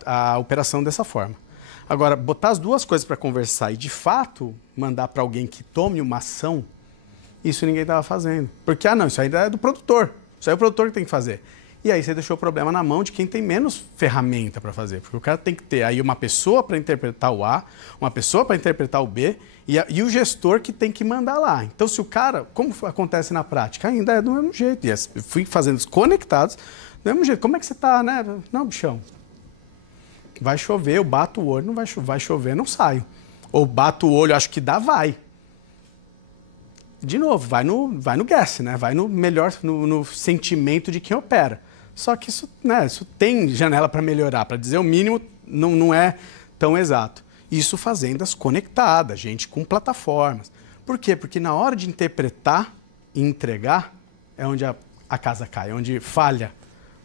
a operação dessa forma. Agora, botar as duas coisas para conversar e, de fato, mandar para alguém que tome uma ação, isso ninguém estava fazendo. Porque, não, isso ainda é do produtor. Isso aí é o produtor que tem que fazer. E aí você deixou o problema na mão de quem tem menos ferramenta para fazer. Porque o cara tem que ter aí uma pessoa para interpretar o A, uma pessoa para interpretar o B e o gestor que tem que mandar lá. Então, se o cara... Como acontece na prática? Ainda é do mesmo jeito. E eu fui fazendo os conectados do mesmo jeito. Como é que você está, né? Não, bichão. Vai chover, eu bato o olho, não vai chover, não saio. Ou bato o olho, acho que dá, vai. De novo, vai no guess, né? Vai no melhor, no sentimento de quem opera. Só que isso tem janela para melhorar, para dizer o mínimo, não é tão exato. Isso fazendas conectadas, gente com plataformas. Por quê? Porque na hora de interpretar e entregar é onde a casa cai, onde falha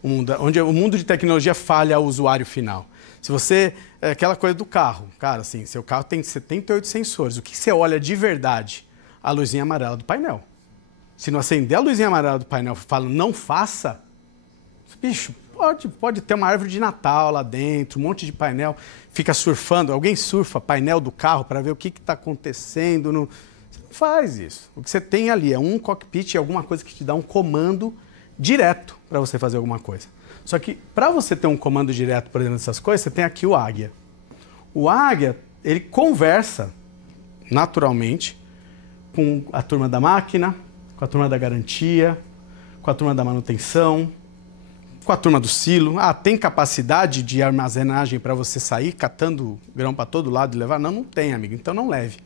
o mundo, onde o mundo de tecnologia falha ao usuário final. Se você... É aquela coisa do carro. Cara, assim, seu carro tem 78 sensores. O que você olha de verdade? A luzinha amarela do painel. Se não acender a luzinha amarela do painel e fala não faça, bicho, pode ter uma árvore de Natal lá dentro, um monte de painel, fica surfando. Alguém surfa painel do carro para ver o que está acontecendo. Você não faz isso. O que você tem ali é um cockpit, alguma coisa que te dá um comando direto para você fazer alguma coisa. Só que para você ter um comando direto por dentro dessas coisas, você tem aqui o Águia. O Águia, ele conversa naturalmente com a turma da máquina, com a turma da garantia, com a turma da manutenção, com a turma do silo. Tem capacidade de armazenagem para você sair catando grão para todo lado e levar? Não tem, amigo. Então não leve.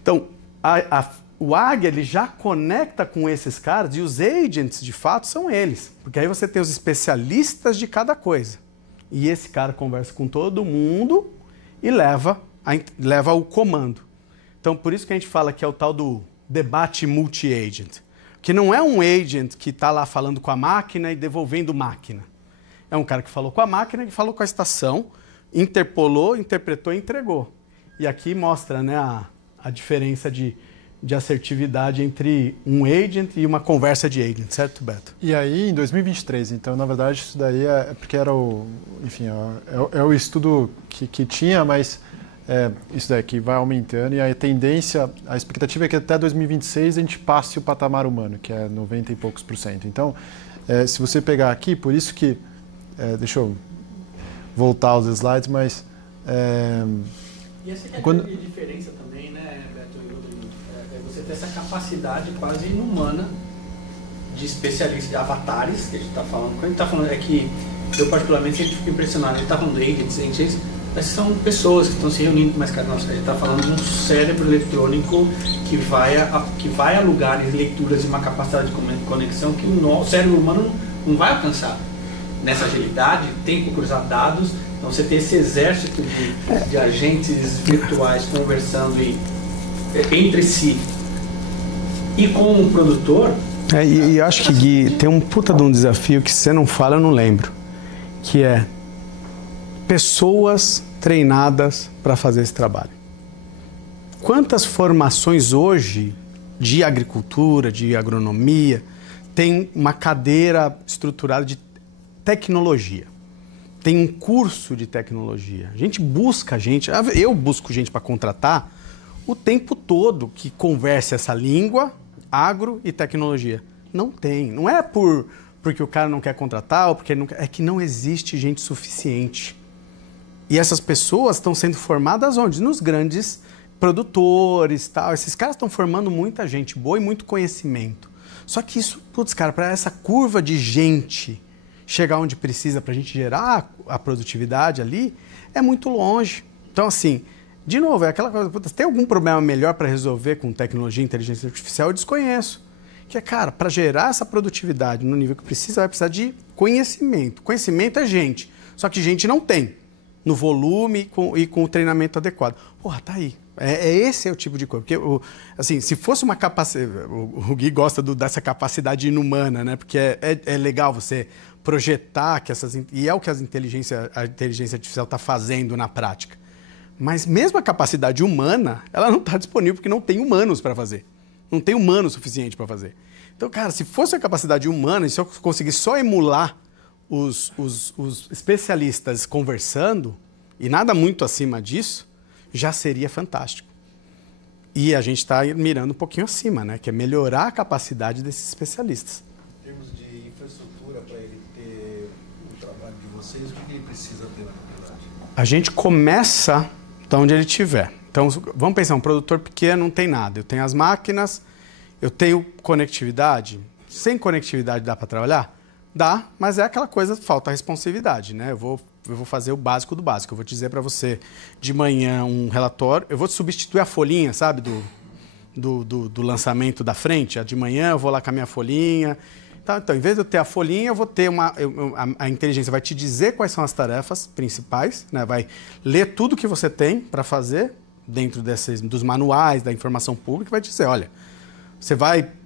Então, o Águia ele já conecta com esses caras e os agents, de fato, são eles. Porque aí você tem os especialistas de cada coisa. E esse cara conversa com todo mundo e leva o comando. Então, por isso que a gente fala que é o tal do debate multi-agent. Que não é um agent que está lá falando com a máquina e devolvendo máquina. É um cara que falou com a máquina e falou com a estação, interpolou, interpretou e entregou. E aqui mostra, né, a diferença de assertividade entre um agent e uma conversa de agent, certo, Beto? E aí, em 2023, então, na verdade, isso daí é porque era o... Enfim, é o estudo que tinha, mas isso daqui vai aumentando e a tendência, a expectativa é que até 2026 a gente passe o patamar humano, que é 90 e poucos %. Então, se você pegar aqui, por isso que, deixa eu voltar aos slides, mas... E essa é a grande diferença também, né, Beto e Rodrigo? Você ter essa capacidade quase inumana de especialistas, de avatares, que a gente está falando. Quando a gente está falando, é que eu particularmente sempre fico impressionado, a gente está falando de agents, mas são pessoas que estão se reunindo, mas cara, nossa, a gente está falando de um cérebro eletrônico que vai a lugares, leituras e uma capacidade de conexão que o cérebro humano não vai alcançar. Nessa agilidade, tempo cruzar dados, então você tem esse exército de agentes virtuais conversando entre si e com o produtor. E acho que, Gui, tem um puta de um desafio que se você não fala, eu não lembro, que é pessoas treinadas para fazer esse trabalho. Quantas formações hoje de agricultura, de agronomia, tem uma cadeira estruturada de tecnologia? Tem um curso de tecnologia. A gente busca gente, eu busco gente para contratar o tempo todo que converse essa língua, agro e tecnologia. Não tem. Não é porque o cara não quer contratar ou porque ele não quer, é que não existe gente suficiente. E essas pessoas estão sendo formadas onde? Nos grandes produtores, tal. Esses caras estão formando muita gente boa e muito conhecimento. Só que isso, putz, cara, para essa curva de gente chegar onde precisa para a gente gerar a produtividade ali, é muito longe. Então, assim, de novo, é aquela coisa, putz, tem algum problema melhor para resolver com tecnologia e inteligência artificial? Eu desconheço. Que é, cara, para gerar essa produtividade no nível que precisa, vai precisar de conhecimento. Conhecimento é gente, só que gente não tem no volume e com o treinamento adequado. Porra, tá aí. Esse é o tipo de coisa. Porque, assim, se fosse uma capacidade... O Gui gosta dessa capacidade inumana, né? Porque é legal você projetar que essas... E é o que a inteligência artificial está fazendo na prática. Mas mesmo a capacidade humana, ela não está disponível porque não tem humanos para fazer. Não tem humano suficiente para fazer. Então, cara, se fosse a capacidade humana, e se eu conseguisse só emular os especialistas conversando, e nada muito acima disso, já seria fantástico. E a gente está mirando um pouquinho acima, né? Que é melhorar a capacidade desses especialistas. Em termos de infraestrutura, para ele ter o trabalho de vocês, o que ele precisa ter na verdade? A gente começa de onde ele estiver. Então, vamos pensar, um produtor pequeno não tem nada. Eu tenho as máquinas, eu tenho conectividade. Sem conectividade dá para trabalhar? Dá, mas é aquela coisa, falta responsividade, né? Eu vou fazer o básico do básico. Eu vou te dizer para você de manhã um relatório, eu vou substituir a folhinha, sabe, do lançamento da frente. De manhã eu vou lá com a minha folhinha. Então, em vez de eu ter a folhinha, eu vou ter a inteligência vai te dizer quais são as tarefas principais, né? Vai ler tudo que você tem para fazer dentro dos manuais, da informação pública, vai te dizer, olha,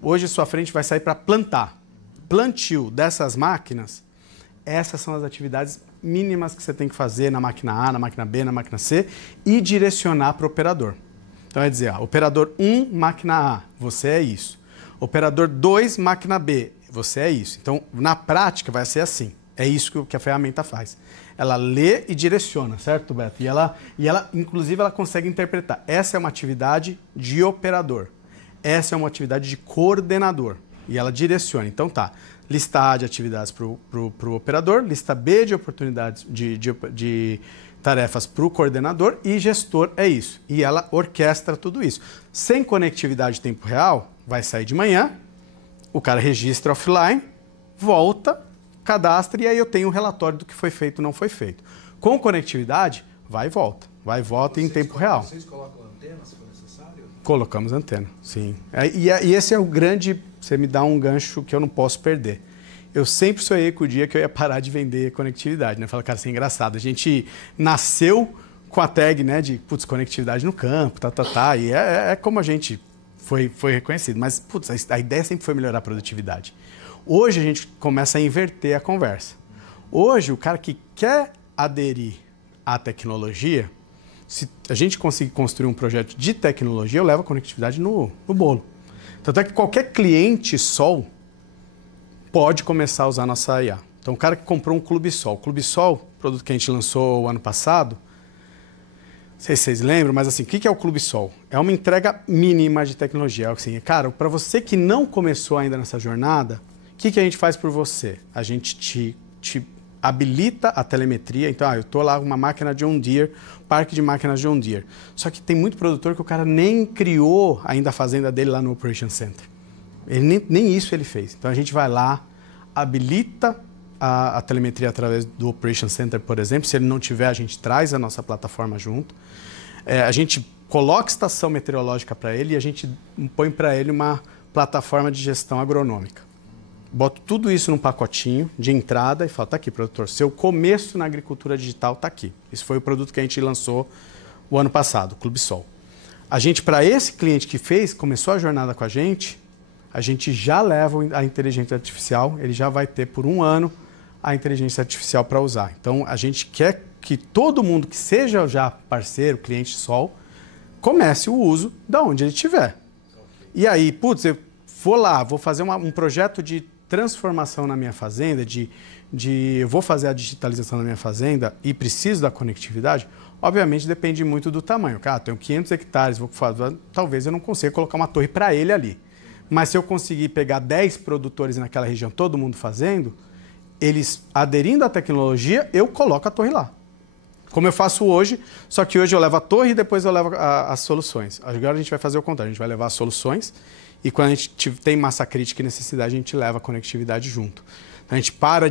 hoje sua frente vai sair para plantar. Plantio dessas máquinas, essas são as atividades mínimas que você tem que fazer na máquina A, na máquina B, na máquina C e direcionar para o operador. Então, é dizer, operador 1, máquina A, você é isso. Operador 2, máquina B, você é isso. Então, na prática, vai ser assim. É isso que a ferramenta faz. Ela lê e direciona, certo, Beto? E ela, inclusive, ela consegue interpretar. Essa é uma atividade de operador. Essa é uma atividade de coordenador. E ela direciona. Então tá, lista A de atividades para o operador, lista B de oportunidades de tarefas para o coordenador e gestor é isso. E ela orquestra tudo isso. Sem conectividade em tempo real, vai sair de manhã, o cara registra offline, volta, cadastra e aí eu tenho um relatório do que foi feito ou não foi feito. Com conectividade, vai e volta. Vai e volta em tempo real. Vocês colocam antena se for necessário? Colocamos antena, sim. E esse é o grande... Você me dá um gancho que eu não posso perder. Eu sempre sonhei com o dia que eu ia parar de vender conectividade, né? Fala, cara, isso é engraçado. A gente nasceu com a tag, né, de, putz, conectividade no campo, e é como a gente foi reconhecido. Mas, putz, a ideia sempre foi melhorar a produtividade. Hoje a gente começa a inverter a conversa. Hoje, o cara que quer aderir à tecnologia, se a gente conseguir construir um projeto de tecnologia, eu levo a conectividade no bolo. Tanto é que qualquer cliente Sol pode começar a usar a nossa IA. Então, o cara que comprou um Clube Sol. O Clube Sol, produto que a gente lançou o ano passado, sei se vocês lembram, mas assim, o que é o Clube Sol? É uma entrega mínima de tecnologia. Assim, cara, para você que não começou ainda nessa jornada, o que a gente faz por você? A gente te habilita a telemetria. Então, eu estou lá com uma máquina John Deere, parque de máquinas John Deere. Só que tem muito produtor que o cara nem criou ainda a fazenda dele lá no Operation Center. Ele nem isso ele fez. Então, a gente vai lá, habilita a telemetria através do Operation Center, por exemplo. Se ele não tiver, a gente traz a nossa plataforma junto. A gente coloca estação meteorológica para ele e a gente põe para ele uma plataforma de gestão agronômica. Boto tudo isso num pacotinho de entrada e falo, tá aqui, produtor, seu começo na agricultura digital tá aqui. Esse foi o produto que a gente lançou o ano passado, o Clube Sol. A gente, para esse cliente que começou a jornada com a gente já leva a inteligência artificial, ele já vai ter por 1 ano a inteligência artificial para usar. Então, a gente quer que todo mundo que seja já parceiro, cliente Sol, comece o uso da onde ele estiver. E aí, putz, eu vou lá, vou fazer um projeto de transformação na minha fazenda, eu vou fazer a digitalização na minha fazenda e preciso da conectividade, obviamente depende muito do tamanho. Cara, tenho 500 hectares, talvez eu não consiga colocar uma torre para ele ali. Mas se eu conseguir pegar 10 produtores naquela região, todo mundo fazendo, eles aderindo à tecnologia, eu coloco a torre lá. Como eu faço hoje, só que hoje eu levo a torre e depois eu levo as soluções. Agora a gente vai fazer o contrário, a gente vai levar as soluções e quando a gente tem massa crítica e necessidade, a gente leva a conectividade junto. Então a gente para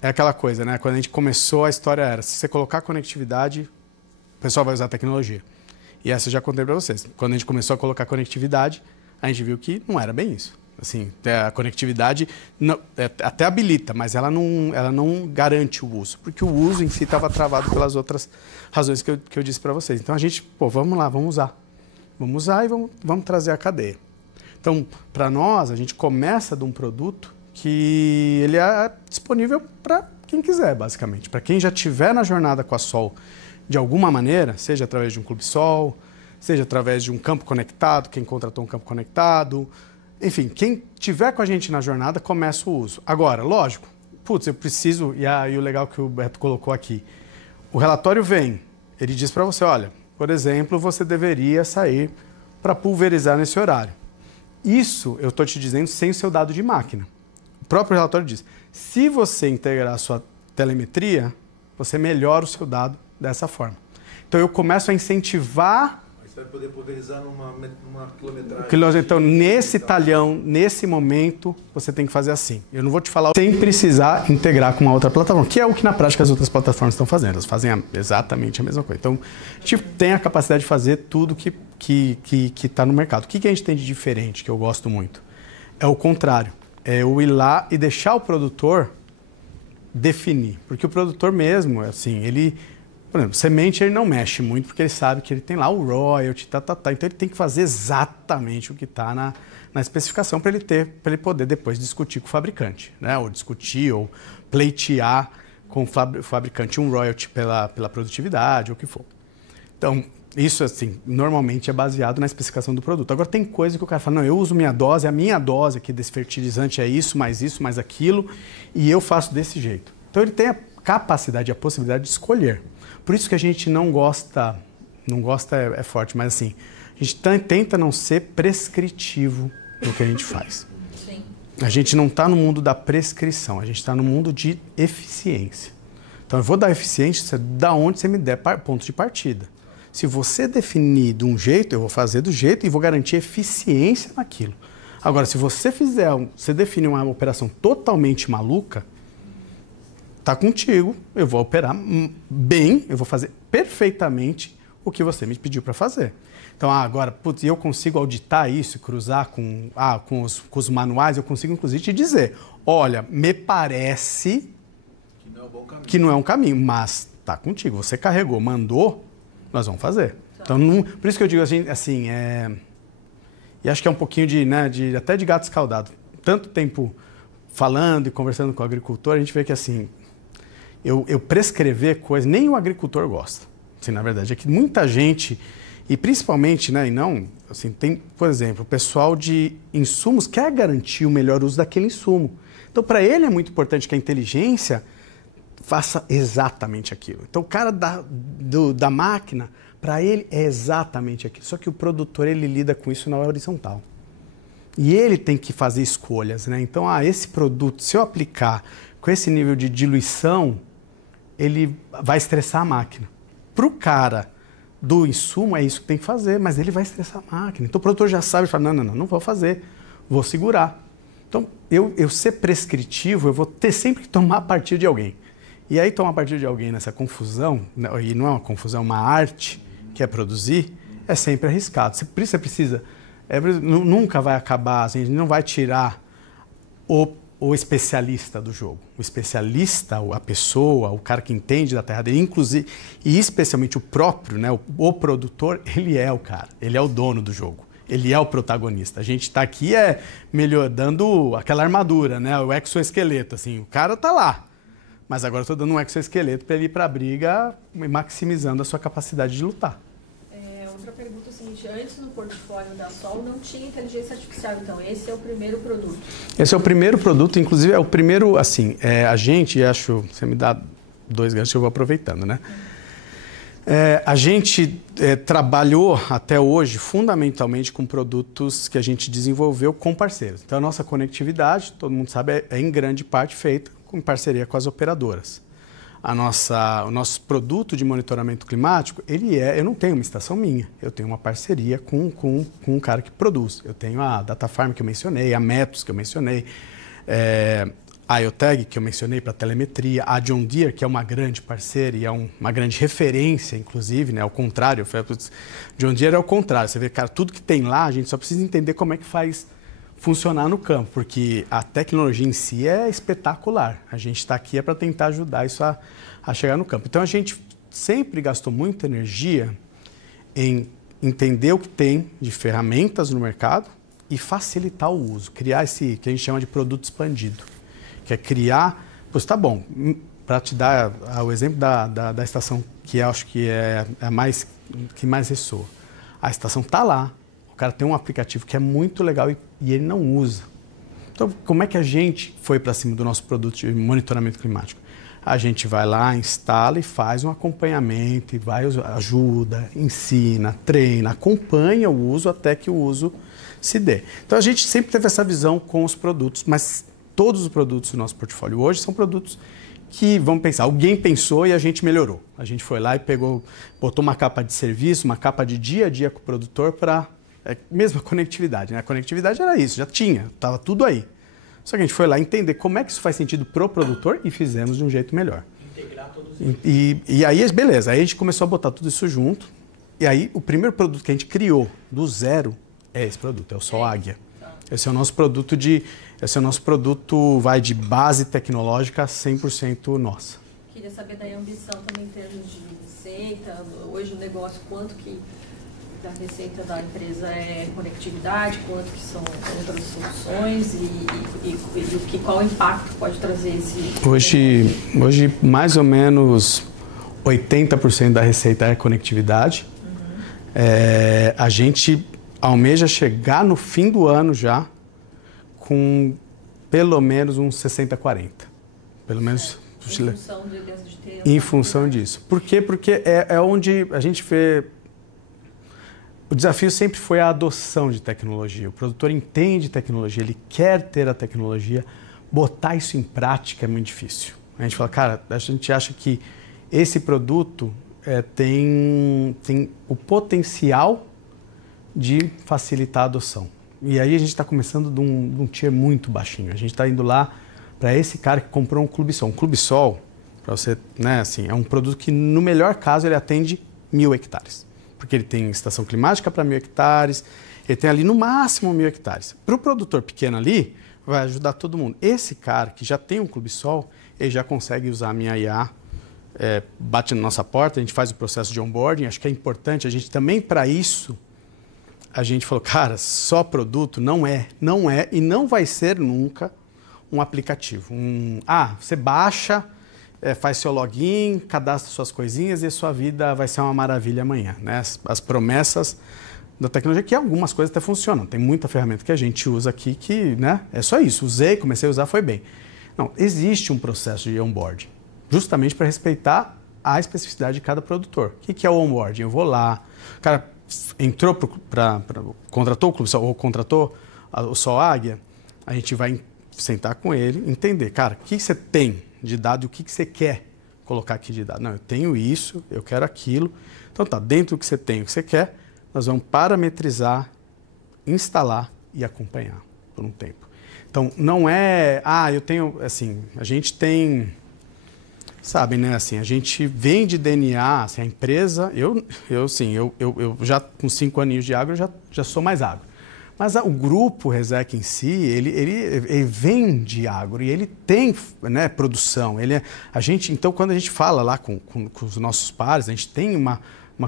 É aquela coisa, né? Quando a gente começou, a história era, se você colocar conectividade, o pessoal vai usar a tecnologia. E essa eu já contei para vocês. Quando a gente começou a colocar conectividade, a gente viu que não era bem isso. Assim, a conectividade até habilita, mas ela não garante o uso, porque o uso em si estava travado pelas outras razões que eu disse para vocês. Então a gente, vamos lá, vamos usar. Vamos usar e vamos trazer a cadeia. Então, para nós, a gente começa de um produto que ele é disponível para quem quiser, basicamente. Para quem já estiver na jornada com a Sol de alguma maneira, seja através de um Clube Sol, seja através de um campo conectado, quem contratou um campo conectado. Enfim, quem tiver com a gente na jornada, começa o uso. Agora, lógico, eu preciso, e o legal que o Beto colocou aqui, o relatório vem, ele diz para você, olha, por exemplo, você deveria sair para pulverizar nesse horário. Isso eu estou te dizendo sem o seu dado de máquina. O próprio relatório diz, se você integrar a sua telemetria, você melhora o seu dado dessa forma. Então eu começo a incentivar... Você vai poder pulverizar numa quilometragem. Então, nesse talhão, nesse momento, você tem que fazer assim. Eu não vou te falar sem precisar integrar com uma outra plataforma, que é o que na prática as outras plataformas estão fazendo. Elas fazem exatamente a mesma coisa. Então, a gente tem a capacidade de fazer tudo que está no mercado. O que a gente tem de diferente, que eu gosto muito? É o contrário. É eu ir lá e deixar o produtor definir. Porque o produtor mesmo, assim, ele... Por exemplo, semente ele não mexe muito porque ele sabe que ele tem lá o royalty, Então ele tem que fazer exatamente o que está na especificação para ele poder depois discutir com o fabricante, né? Ou discutir ou pleitear com o fabricante um royalty pela produtividade ou o que for. Então, isso assim, normalmente é baseado na especificação do produto. Agora tem coisa que o cara fala, não, eu uso minha dose, a minha dose aqui desse fertilizante é isso, mais aquilo, e eu faço desse jeito. Então ele tem a capacidade, a possibilidade de escolher. Por isso que a gente não gosta é forte, mas assim, a gente tenta não ser prescritivo no que a gente faz. Sim. A gente não está no mundo da prescrição, a gente está no mundo de eficiência. Então eu vou dar eficiência da onde você me der ponto de partida. Se você definir de um jeito, eu vou fazer do jeito e vou garantir eficiência naquilo. Agora, se você definir uma operação totalmente maluca, tá contigo, eu vou operar bem, eu vou fazer perfeitamente o que você me pediu para fazer. Então, agora, eu consigo auditar isso, cruzar com os manuais, eu consigo, inclusive, te dizer, olha, me parece que não é um caminho, mas tá contigo, você carregou, mandou, nós vamos fazer. Então, por isso que eu digo assim, e acho que é um pouquinho até de gato escaldado. Tanto tempo falando e conversando com o agricultor, a gente vê que assim, eu prescrever coisas, nem o agricultor gosta. Assim, na verdade, é que muita gente, e principalmente, e não, assim, tem, por exemplo, o pessoal de insumos quer garantir o melhor uso daquele insumo. Então, para ele é muito importante que a inteligência faça exatamente aquilo. Então o cara da máquina, para ele é exatamente aquilo. Só que o produtor, ele lida com isso na horizontal. E ele tem que fazer escolhas, né? Então, esse produto, se eu aplicar com esse nível de diluição, ele vai estressar a máquina. Para o cara do insumo, é isso que tem que fazer, mas ele vai estressar a máquina. Então o produtor já sabe, fala, não vou fazer, vou segurar. Então, eu ser prescritivo, eu vou ter sempre que tomar partido de alguém. E aí tomar partido de alguém nessa confusão, e não é uma confusão, é uma arte, que é produzir, é sempre arriscado. Por isso você precisa, nunca vai acabar, assim, a gente não vai tirar o especialista do jogo. O especialista, a pessoa, o cara que entende da terra dele, inclusive, e especialmente o próprio, né, o produtor, ele é o cara, ele é o dono do jogo. Ele é o protagonista. A gente está aqui dando aquela armadura, né? O exoesqueleto, assim. O cara está lá. Mas agora eu estou dando um exoesqueleto para ele ir para a briga, maximizando a sua capacidade de lutar. Outra pergunta é o seguinte. Antes no portfólio da Sol não tinha inteligência artificial. Então esse é o primeiro produto? Esse é o primeiro produto. Inclusive é o primeiro, assim, a gente, acho... Você me dá 2 ganchos, eu vou aproveitando, né? A gente trabalhou até hoje fundamentalmente com produtos que a gente desenvolveu com parceiros. Então a nossa conectividade, todo mundo sabe, é em grande parte feita com parceria com as operadoras. O nosso produto de monitoramento climático, eu não tenho uma estação minha, eu tenho uma parceria com um cara que produz. Eu tenho a DataFarm que eu mencionei, a Metos que eu mencionei, a IoTag, que eu mencionei para telemetria, a John Deere, que é uma grande parceira e é uma grande referência, inclusive, né? Ao contrário, John Deere é o contrário. Você vê, cara, tudo que tem lá, a gente só precisa entender como é que faz funcionar no campo, porque a tecnologia em si é espetacular. A gente está aqui para tentar ajudar isso a chegar no campo. Então, a gente sempre gastou muita energia em entender o que tem de ferramentas no mercado e facilitar o uso, criar esse que a gente chama de produto expandido. Que é criar... Pois tá bom, para te dar o exemplo da estação que eu acho que é a que mais ressoa. A estação está lá, o cara tem um aplicativo que é muito legal e ele não usa. Então, como é que a gente foi para cima do nosso produto de monitoramento climático? A gente vai lá, instala e faz um acompanhamento, e ajuda, ensina, treina, acompanha o uso até que o uso se dê. Então, a gente sempre teve essa visão com os produtos, mas todos os produtos do nosso portfólio hoje são produtos que, vamos pensar, alguém pensou e a gente melhorou. A gente foi lá e botou uma capa de serviço, uma capa de dia a dia com o produtor para... mesmo a conectividade, né? A conectividade era isso, já tinha, estava tudo aí. Só que a gente foi lá entender como é que isso faz sentido pro produtor e fizemos de um jeito melhor. Integrar todos e aí, beleza, aí a gente começou a botar tudo isso junto. E aí, o primeiro produto que a gente criou do zero é esse produto, é o Sol Águia. Esse é o nosso produto de base tecnológica 100% nossa. Queria saber da ambição também em termos de receita. Hoje o negócio, quanto que da receita da empresa é conectividade, quanto que são outras soluções e qual impacto pode trazer esse... Hoje mais ou menos 80% da receita é conectividade. A gente almeja chegar no fim do ano já com pelo menos uns 60-40. Pelo menos... Em função disso. Por quê? Porque é onde a gente vê... O desafio sempre foi a adoção de tecnologia. O produtor entende tecnologia, ele quer ter a tecnologia. Botar isso em prática é muito difícil. A gente fala, cara, a gente acha que esse produto tem o potencial de facilitar a adoção. E aí a gente está começando de um tier muito baixinho. A gente está indo lá para esse cara que comprou um Clube Sol. Um Clube Sol, para você, né, assim, é um produto que, no melhor caso, ele atende 1.000 hectares. Porque ele tem estação climática para 1.000 hectares, ele tem ali no máximo 1.000 hectares. Para o produtor pequeno ali, vai ajudar todo mundo. Esse cara que já tem um Clube Sol, ele já consegue usar a minha IA, bate na nossa porta, a gente faz o processo de onboarding. Acho que é importante, a gente também, para isso, a gente falou, cara, só produto não é e não vai ser nunca um aplicativo. Você baixa, faz seu login, cadastra suas coisinhas e a sua vida vai ser uma maravilha amanhã, né? As promessas da tecnologia, que algumas coisas até funcionam. Tem muita ferramenta que a gente usa aqui que, né, é só isso. Usei, comecei a usar, foi bem. Não, existe um processo de onboarding. justamente para respeitar a especificidade de cada produtor. O que é o onboarding? Eu vou lá, o cara entrou contratou o clube ou contratou o Sol Águia, a gente vai sentar com ele, entender, cara, o que você tem de dado e o que você quer colocar aqui de dado. Não, eu tenho isso, eu quero aquilo. Então tá, dentro do que você tem, o que você quer, nós vamos parametrizar, instalar e acompanhar por um tempo. Então não é, eu tenho, assim, a gente tem, sabe, né, assim, a gente vende DNA, assim, a empresa, eu já com 5 aninhos de agro, já sou mais agro. Mas o grupo Resec em si, ele vem de agro e ele tem, né, produção. Então, quando a gente fala lá com os nossos pares, a gente tem uma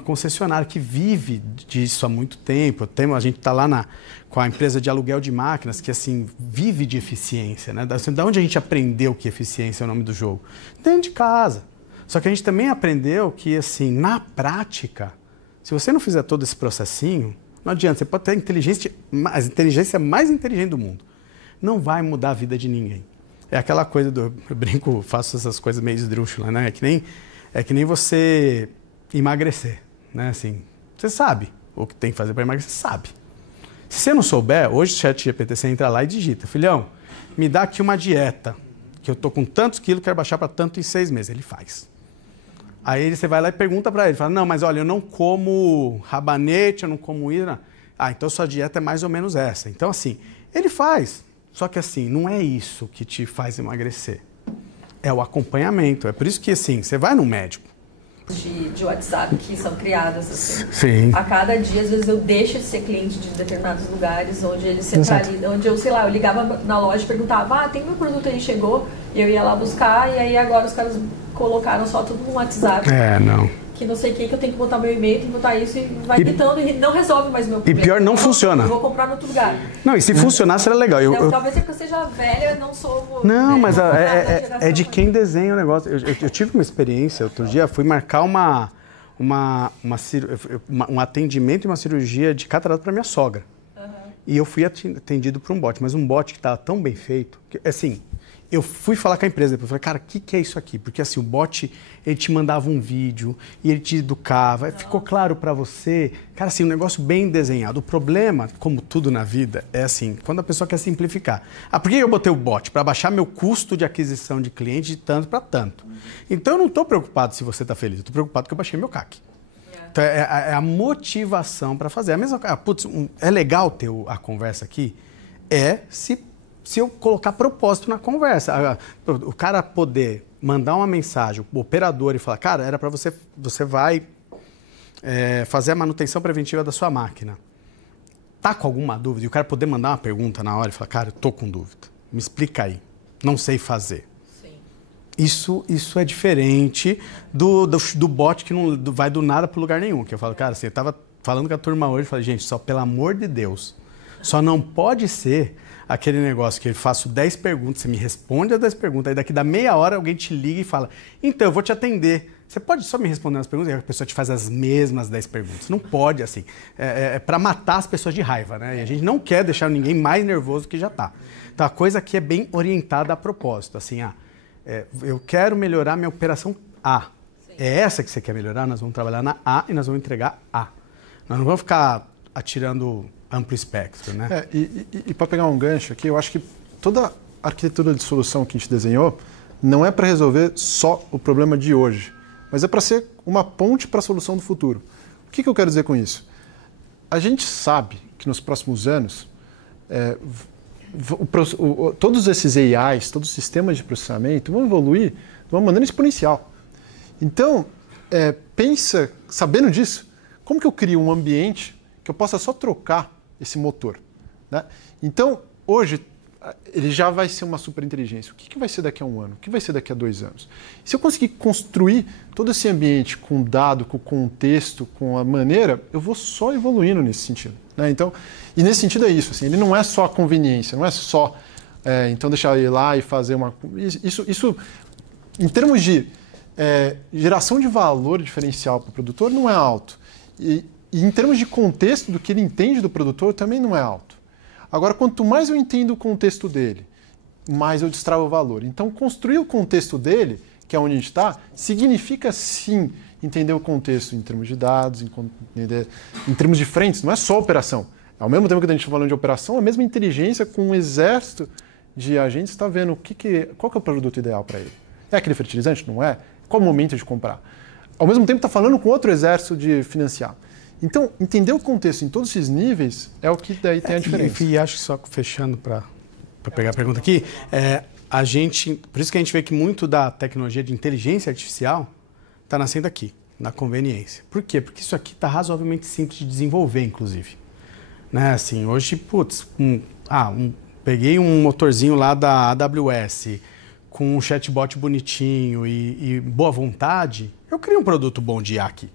concessionária que vive disso há muito tempo. A gente está lá com a empresa de aluguel de máquinas que assim, vive de eficiência. Né? Da onde a gente aprendeu que eficiência é o nome do jogo? Dentro de casa. Só que a gente também aprendeu que, assim, na prática, se você não fizer todo esse processinho, não adianta, você pode ter a inteligência mais inteligente do mundo. Não vai mudar a vida de ninguém. É aquela coisa eu brinco, faço essas coisas meio esdrúxulas, né? É que nem você emagrecer, né? Assim, você sabe o que tem que fazer para emagrecer, você sabe. Se você não souber, hoje o ChatGPT, você entra lá e digita, filhão, me dá aqui uma dieta, que eu tô com tantos quilos, quero baixar para tanto em 6 meses. Ele faz. Aí você vai lá e pergunta para ele, fala, não, mas olha, eu não como rabanete, eu não como isso. Não. Então sua dieta é mais ou menos essa. Então assim, ele faz, só que assim, não é isso que te faz emagrecer. É o acompanhamento. É por isso que assim, você vai no médico. De WhatsApp que são criadas assim. Sim. A cada dia, às vezes eu deixo de ser cliente de determinados lugares onde eles centralizam, onde eu, sei lá, eu ligava na loja e perguntava, tem meu produto aí, chegou, e eu ia lá buscar, e aí agora os caras colocaram só tudo no WhatsApp. Não. Que não sei o que eu tenho que botar meu e-mail, tenho que botar isso e vai gritando e não resolve mais meu problema. E pior, não funciona. Eu vou comprar no outro lugar. Não, e se funcionar, será legal. Talvez é porque eu seja velha, não sou... Não, mas é de quem desenha o negócio. Eu tive uma experiência, outro dia, fui marcar um atendimento e uma cirurgia de catarata para minha sogra. Uhum. E eu fui atendido por um bot, mas um bot que estava tão bem feito, que, assim... Eu fui falar com a empresa, depois falei, cara, o que é isso aqui? Porque assim, o bot, ele te mandava um vídeo e ele te educava, ficou claro para você, cara, assim, um negócio bem desenhado. O problema, como tudo na vida, é assim, quando a pessoa quer simplificar. Por que eu botei o bot? Para baixar meu custo de aquisição de cliente de tanto para tanto. Então eu não estou preocupado se você está feliz, eu estou preocupado que eu baixei meu CAC. Então é a motivação para fazer. A mesma coisa, é legal ter a conversa aqui, se eu colocar propósito na conversa. O cara poder mandar uma mensagem, o operador, e falar, cara, era para você vai fazer a manutenção preventiva da sua máquina. Tá com alguma dúvida? E o cara poder mandar uma pergunta na hora e falar, cara, eu tô com dúvida. Me explica aí. Não sei fazer. Sim. Isso é diferente do bot que não vai do nada para lugar nenhum. Que eu falo, cara, assim, eu tava falando com a turma hoje, falei, gente, só pelo amor de Deus, só não pode ser aquele negócio que eu faço 10 perguntas, você me responde as 10 perguntas, aí daqui da meia hora alguém te liga e fala, então, eu vou te atender. Você pode só me responder as perguntas e a pessoa te faz as mesmas 10 perguntas. Não pode, assim. É para matar as pessoas de raiva, né? E a gente não quer deixar ninguém mais nervoso do que já está. Então, a coisa aqui é bem orientada a propósito. Assim, eu quero melhorar minha operação A. Sim. É essa que você quer melhorar? Nós vamos trabalhar na A e nós vamos entregar A. Nós não vamos ficar atirando amplo espectro, né? E para pegar um gancho aqui, eu acho que toda a arquitetura de solução que a gente desenhou não é para resolver só o problema de hoje, mas é para ser uma ponte para a solução do futuro. O que eu quero dizer com isso? A gente sabe que nos próximos anos, todos esses AIs, todos os sistemas de processamento vão evoluir de uma maneira exponencial. Então, pensa, sabendo disso, como que eu crio um ambiente que eu possa só trocar esse motor, né? Então, hoje, ele já vai ser uma superinteligência. O que vai ser daqui a 1 ano? O que vai ser daqui a 2 anos? Se eu conseguir construir todo esse ambiente com dado, com contexto, com a maneira, eu vou só evoluindo nesse sentido, né? Então, e nesse sentido é isso, assim, ele não é só a conveniência, não é só, então deixar ele ir lá e fazer uma... Isso em termos de geração de valor diferencial para o produtor, não é alto. E em termos de contexto do que ele entende do produtor, também não é alto. Agora, quanto mais eu entendo o contexto dele, mais eu destravo o valor. Então, construir o contexto dele, que é onde a gente está, significa sim entender o contexto em termos de dados, em termos de frentes, não é só operação. Ao mesmo tempo que a gente está falando de operação, a mesma inteligência com um exército de agentes está vendo qual que é o produto ideal para ele. É aquele fertilizante? Não é? Qual o momento de comprar? Ao mesmo tempo está falando com outro exército de financiar. Então, entender o contexto em todos esses níveis é o que daí tem a diferença. E acho que só fechando para pegar a pergunta aqui, por isso que a gente vê que muito da tecnologia de inteligência artificial está nascendo aqui, na conveniência. Por quê? Porque isso aqui está razoavelmente simples de desenvolver, inclusive. Né? Assim, hoje, peguei um motorzinho lá da AWS com um chatbot bonitinho e boa vontade, eu crio um produto bom de IA aqui.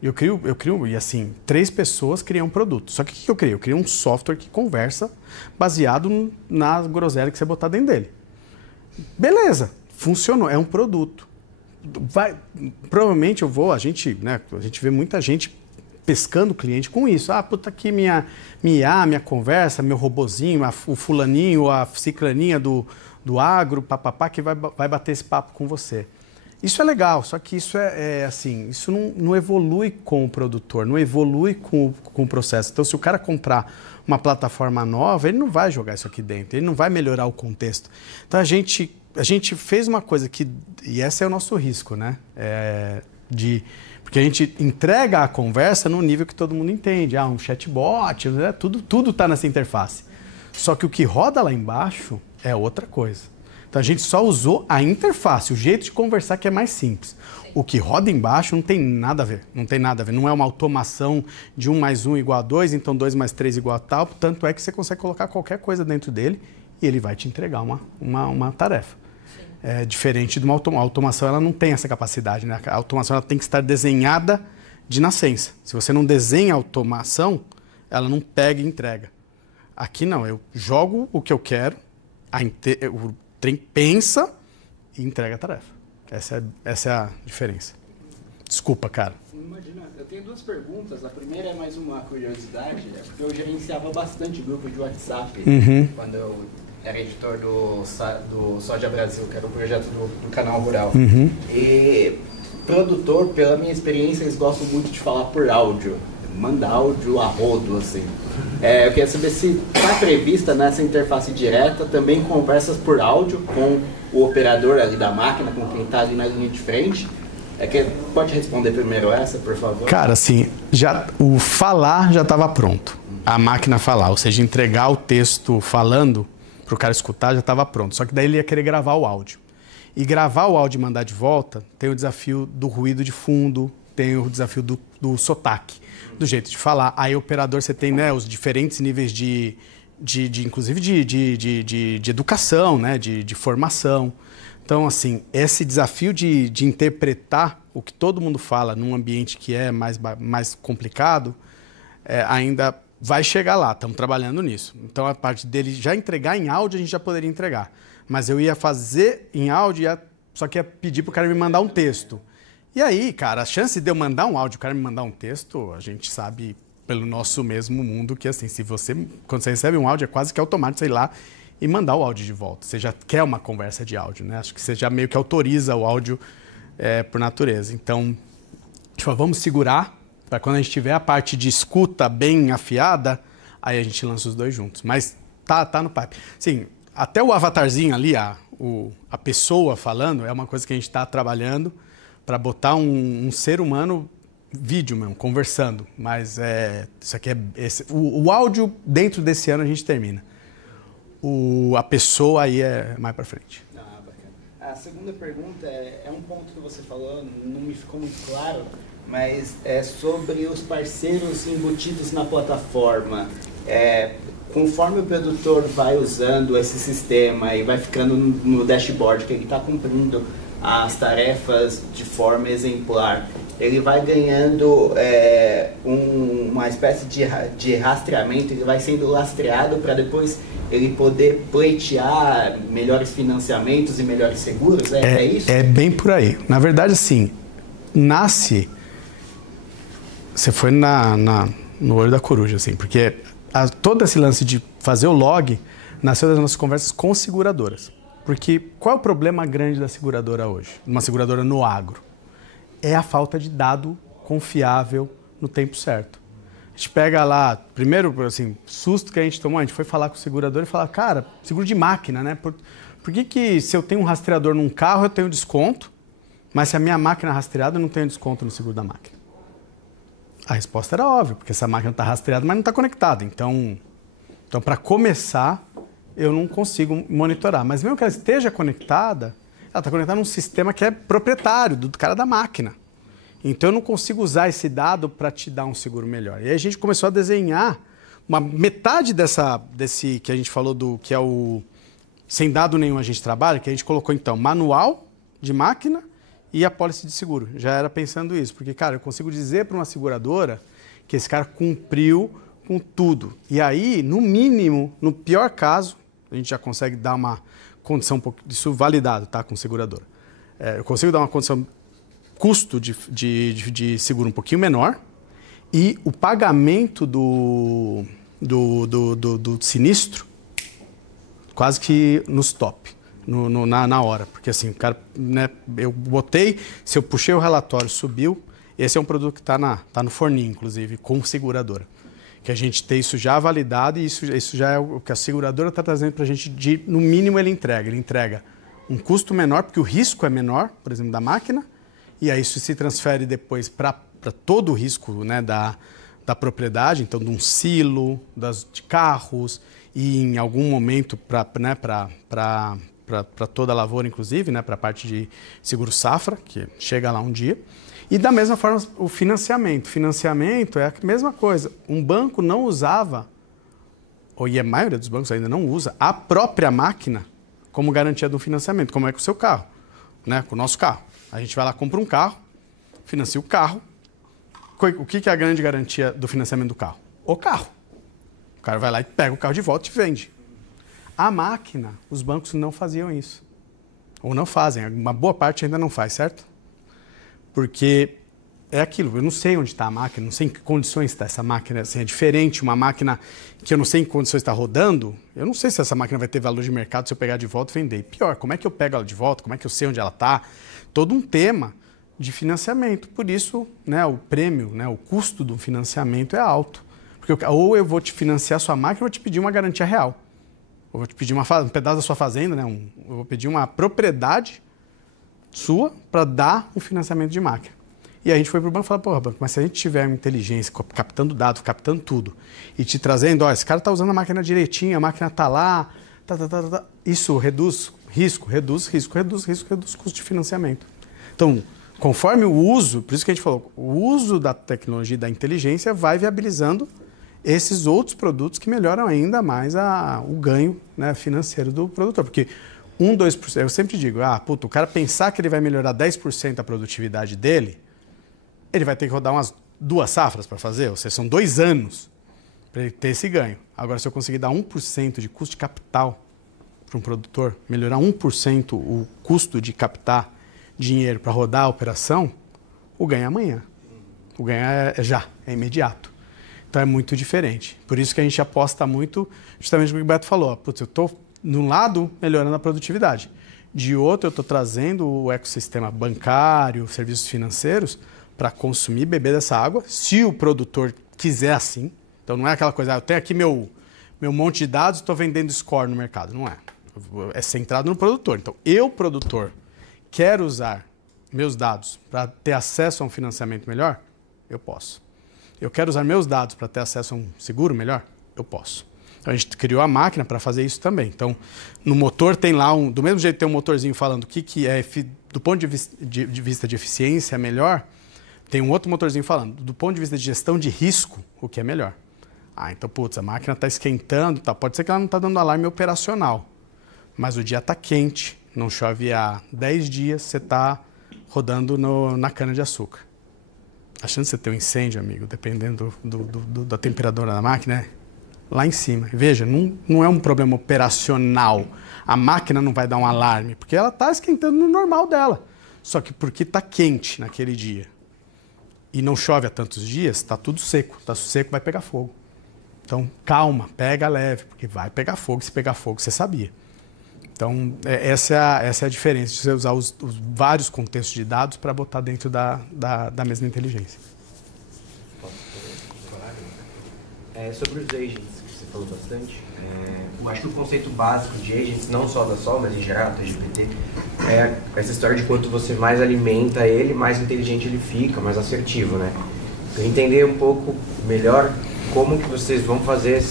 Eu crio, e assim, 3 pessoas criam um produto. Só que o que eu crio? Eu crio um software que conversa baseado na groselha que você botar dentro dele. Beleza, funcionou, é um produto. Provavelmente a gente vê muita gente pescando o cliente com isso. Puta aqui minha conversa, meu robozinho, o fulaninho, a ciclaninha do agro, papapá, que vai bater esse papo com você. Isso é legal, só que isso isso não evolui com o produtor, não evolui com o processo. Então, se o cara comprar uma plataforma nova, ele não vai jogar isso aqui dentro, ele não vai melhorar o contexto. Então, a gente fez uma coisa e esse é o nosso risco, né? Porque a gente entrega a conversa no nível que todo mundo entende. Um chatbot, né? Tudo está nessa interface. Só que o que roda lá embaixo é outra coisa. Então, a gente só usou a interface, o jeito de conversar que é mais simples. O que roda embaixo não tem nada a ver. Não tem nada a ver. Não é uma automação de 1 mais 1 igual a 2, então 2 mais 3 igual a tal. Tanto é que você consegue colocar qualquer coisa dentro dele e ele vai te entregar uma tarefa. É diferente de uma automação. A automação ela não tem essa capacidade, né? A automação ela tem que estar desenhada de nascença. Se você não desenha a automação, ela não pega e entrega. Aqui não, eu jogo o que eu quero, o trem pensa e entrega a tarefa. Essa é a diferença. Desculpa, cara. Imagina, eu tenho 2 perguntas. A primeira é mais uma curiosidade, porque eu gerenciava bastante grupo de WhatsApp quando eu era editor do Soja Brasil, que era o projeto do Canal Rural. E produtor, pela minha experiência, eles gostam muito de falar por áudio. Manda áudio a rodo, assim. Eu queria saber se está prevista nessa interface direta também conversas por áudio com o operador ali da máquina, com quem está ali na linha de frente. Pode responder primeiro essa, por favor? Cara, assim, o falar já estava pronto. A máquina falar, ou seja, entregar o texto falando para o cara escutar já estava pronto. Só que daí ele ia querer gravar o áudio. E gravar o áudio e mandar de volta tem o desafio do ruído de fundo, tem o desafio do sotaque, do jeito de falar. Aí o operador, você tem, né, os diferentes níveis inclusive de educação, né, de formação. Então, assim, esse desafio de interpretar o que todo mundo fala num ambiente que é mais complicado, ainda vai chegar lá, estamos trabalhando nisso. Então, a parte dele já entregar em áudio, a gente já poderia entregar. Mas eu ia fazer em áudio, só que ia pedir para o cara me mandar um texto. E aí, cara, a chance de eu mandar um áudio, o cara me mandar um texto, a gente sabe pelo nosso mesmo mundo que, assim, quando você recebe um áudio, é quase que automático, sei lá, e mandar o áudio de volta. Você já quer uma conversa de áudio, né? Acho que você já meio que autoriza o áudio por natureza. Então, vamos segurar para quando a gente tiver a parte de escuta bem afiada, aí a gente lança os 2 juntos. Mas tá no pipe. Sim, até o avatarzinho ali, a pessoa falando, é uma coisa que a gente está trabalhando para botar um ser humano vídeo mesmo, conversando. Mas isso aqui o áudio dentro desse ano a gente termina. A pessoa aí é mais para frente. Bacana. A segunda pergunta é um ponto que você falou, não me ficou muito claro, mas é sobre os parceiros embutidos na plataforma. Conforme o produtor vai usando esse sistema e vai ficando no dashboard que ele está cumprindo as tarefas de forma exemplar, ele vai ganhando uma espécie de rastreamento, ele vai sendo lastreado para depois ele poder pleitear melhores financiamentos e melhores seguros? É isso? É bem por aí. Na verdade, assim, você foi no olho da coruja, assim, porque todo esse lance de fazer o log nasceu das nossas conversas com seguradoras. Porque qual é o problema grande da seguradora hoje? Uma seguradora no agro? É a falta de dado confiável no tempo certo. A gente pega lá, primeiro, assim, susto que a gente tomou, a gente foi falar com o segurador e falar, cara, seguro de máquina, né? Por que se eu tenho um rastreador num carro eu tenho desconto, mas se a minha máquina é rastreada eu não tenho desconto no seguro da máquina? A resposta era óbvia, porque essa máquina está rastreada, mas não está conectada. Então para começar, eu não consigo monitorar. Mas mesmo que ela esteja conectada, ela está conectada num sistema que é proprietário do cara da máquina. Então eu não consigo usar esse dado para te dar um seguro melhor. E aí a gente começou a desenhar uma metade desse que a gente falou que é o sem dado nenhum a gente trabalha, que a gente colocou então manual de máquina e a pólice de seguro. Já era pensando isso, porque cara, eu consigo dizer para uma seguradora que esse cara cumpriu com tudo. E aí, no mínimo, no pior caso, a gente já consegue dar uma condição um pouco disso validado, tá, com seguradora. Eu consigo dar uma condição custo de seguro um pouquinho menor e o pagamento do sinistro quase que nos top, na hora. Porque assim, o cara, né, eu botei, se eu puxei o relatório, subiu. Esse é um produto que está no forninho, inclusive, com seguradora. Que a gente tem isso já validado e isso já é o que a seguradora está trazendo para a gente, no mínimo ele entrega. Ele entrega um custo menor, porque o risco é menor, por exemplo, da máquina, e aí isso se transfere depois para todo o risco, né, da propriedade, então de um silo, de carros, e em algum momento para toda a lavoura, inclusive, né, para a parte de seguro safra, que chega lá um dia. E da mesma forma o financiamento. Financiamento é a mesma coisa. Um banco não usava, e a maioria dos bancos ainda não usa, a própria máquina como garantia do financiamento, como é com o seu carro, né, com o nosso carro. A gente vai lá, compra um carro, financia o carro. O que é a grande garantia do financiamento do carro? O carro. O cara vai lá e pega o carro de volta e vende. A máquina, os bancos não faziam isso. Ou não fazem, uma boa parte ainda não faz, certo? Porque é aquilo, eu não sei onde está a máquina, não sei em que condições está essa máquina. Assim, é diferente uma máquina que eu não sei em que condições está rodando, eu não sei se essa máquina vai ter valor de mercado se eu pegar de volta e vender. Pior, como é que eu pego ela de volta, como é que eu sei onde ela está? Todo um tema de financiamento. Por isso, né, o prêmio, né, o custo do financiamento é alto. Porque ou eu vou te financiar a sua máquina ou eu vou te pedir uma garantia real. Eu vou te pedir um pedaço da sua fazenda, né, eu vou pedir uma propriedade sua para dar um financiamento de máquina. E a gente foi para o banco e falou, porra, banco, mas se a gente tiver uma inteligência, captando dados, captando tudo, e te trazendo, ó, esse cara está usando a máquina direitinho, a máquina está lá, isso reduz risco, reduz custo de financiamento. Então, conforme o uso, por isso que a gente falou, o uso da tecnologia e da inteligência vai viabilizando esses outros produtos que melhoram ainda mais o ganho, né, financeiro do produtor. Porque 2%, eu sempre digo, o cara pensar que ele vai melhorar 10% a produtividade dele, ele vai ter que rodar umas 2 safras para fazer, ou seja, são 2 anos para ele ter esse ganho. Agora, se eu conseguir dar 1% de custo de capital para um produtor, melhorar 1% o custo de captar dinheiro para rodar a operação, o ganho é amanhã. O ganho é imediato. Então é muito diferente. Por isso que a gente aposta muito, justamente o que o Beto falou. Eu estou, de um lado, melhorando a produtividade. De outro, eu estou trazendo o ecossistema bancário, serviços financeiros, para consumir, beber dessa água, se o produtor quiser assim. Então não é aquela coisa, eu tenho aqui meu monte de dados e estou vendendo score no mercado. Não é. É centrado no produtor. Então, eu, produtor, quero usar meus dados para ter acesso a um financiamento melhor? Eu posso. Eu quero usar meus dados para ter acesso a um seguro melhor? Eu posso. Então, a gente criou a máquina para fazer isso também. Então, no motor tem lá, do mesmo jeito que tem um motorzinho falando o que é, do ponto de vista de eficiência, é melhor, tem um outro motorzinho falando, do ponto de vista de gestão de risco, o que é melhor. Então, a máquina está esquentando, pode ser que ela não está dando alarme operacional, mas o dia está quente, não chove há 10 dias, você está rodando na cana-de-açúcar. A chance de você ter um incêndio, amigo, dependendo da temperatura da máquina, é lá em cima. Veja, não é um problema operacional. A máquina não vai dar um alarme, porque ela está esquentando no normal dela. Só que porque está quente naquele dia e não chove há tantos dias, está tudo seco. Está seco, vai pegar fogo. Então, calma, pega leve, porque vai pegar fogo. Se pegar fogo, você sabia. Então, essa é a diferença de você usar os vários contextos de dados para botar dentro da mesma inteligência. Sobre os agents, que você falou bastante, eu acho que o conceito básico de agents, não só da Sol, mas em geral, do GPT, é essa história de quanto você mais alimenta ele, mais inteligente ele fica, mais assertivo, né? Eu entender um pouco melhor como que vocês vão fazer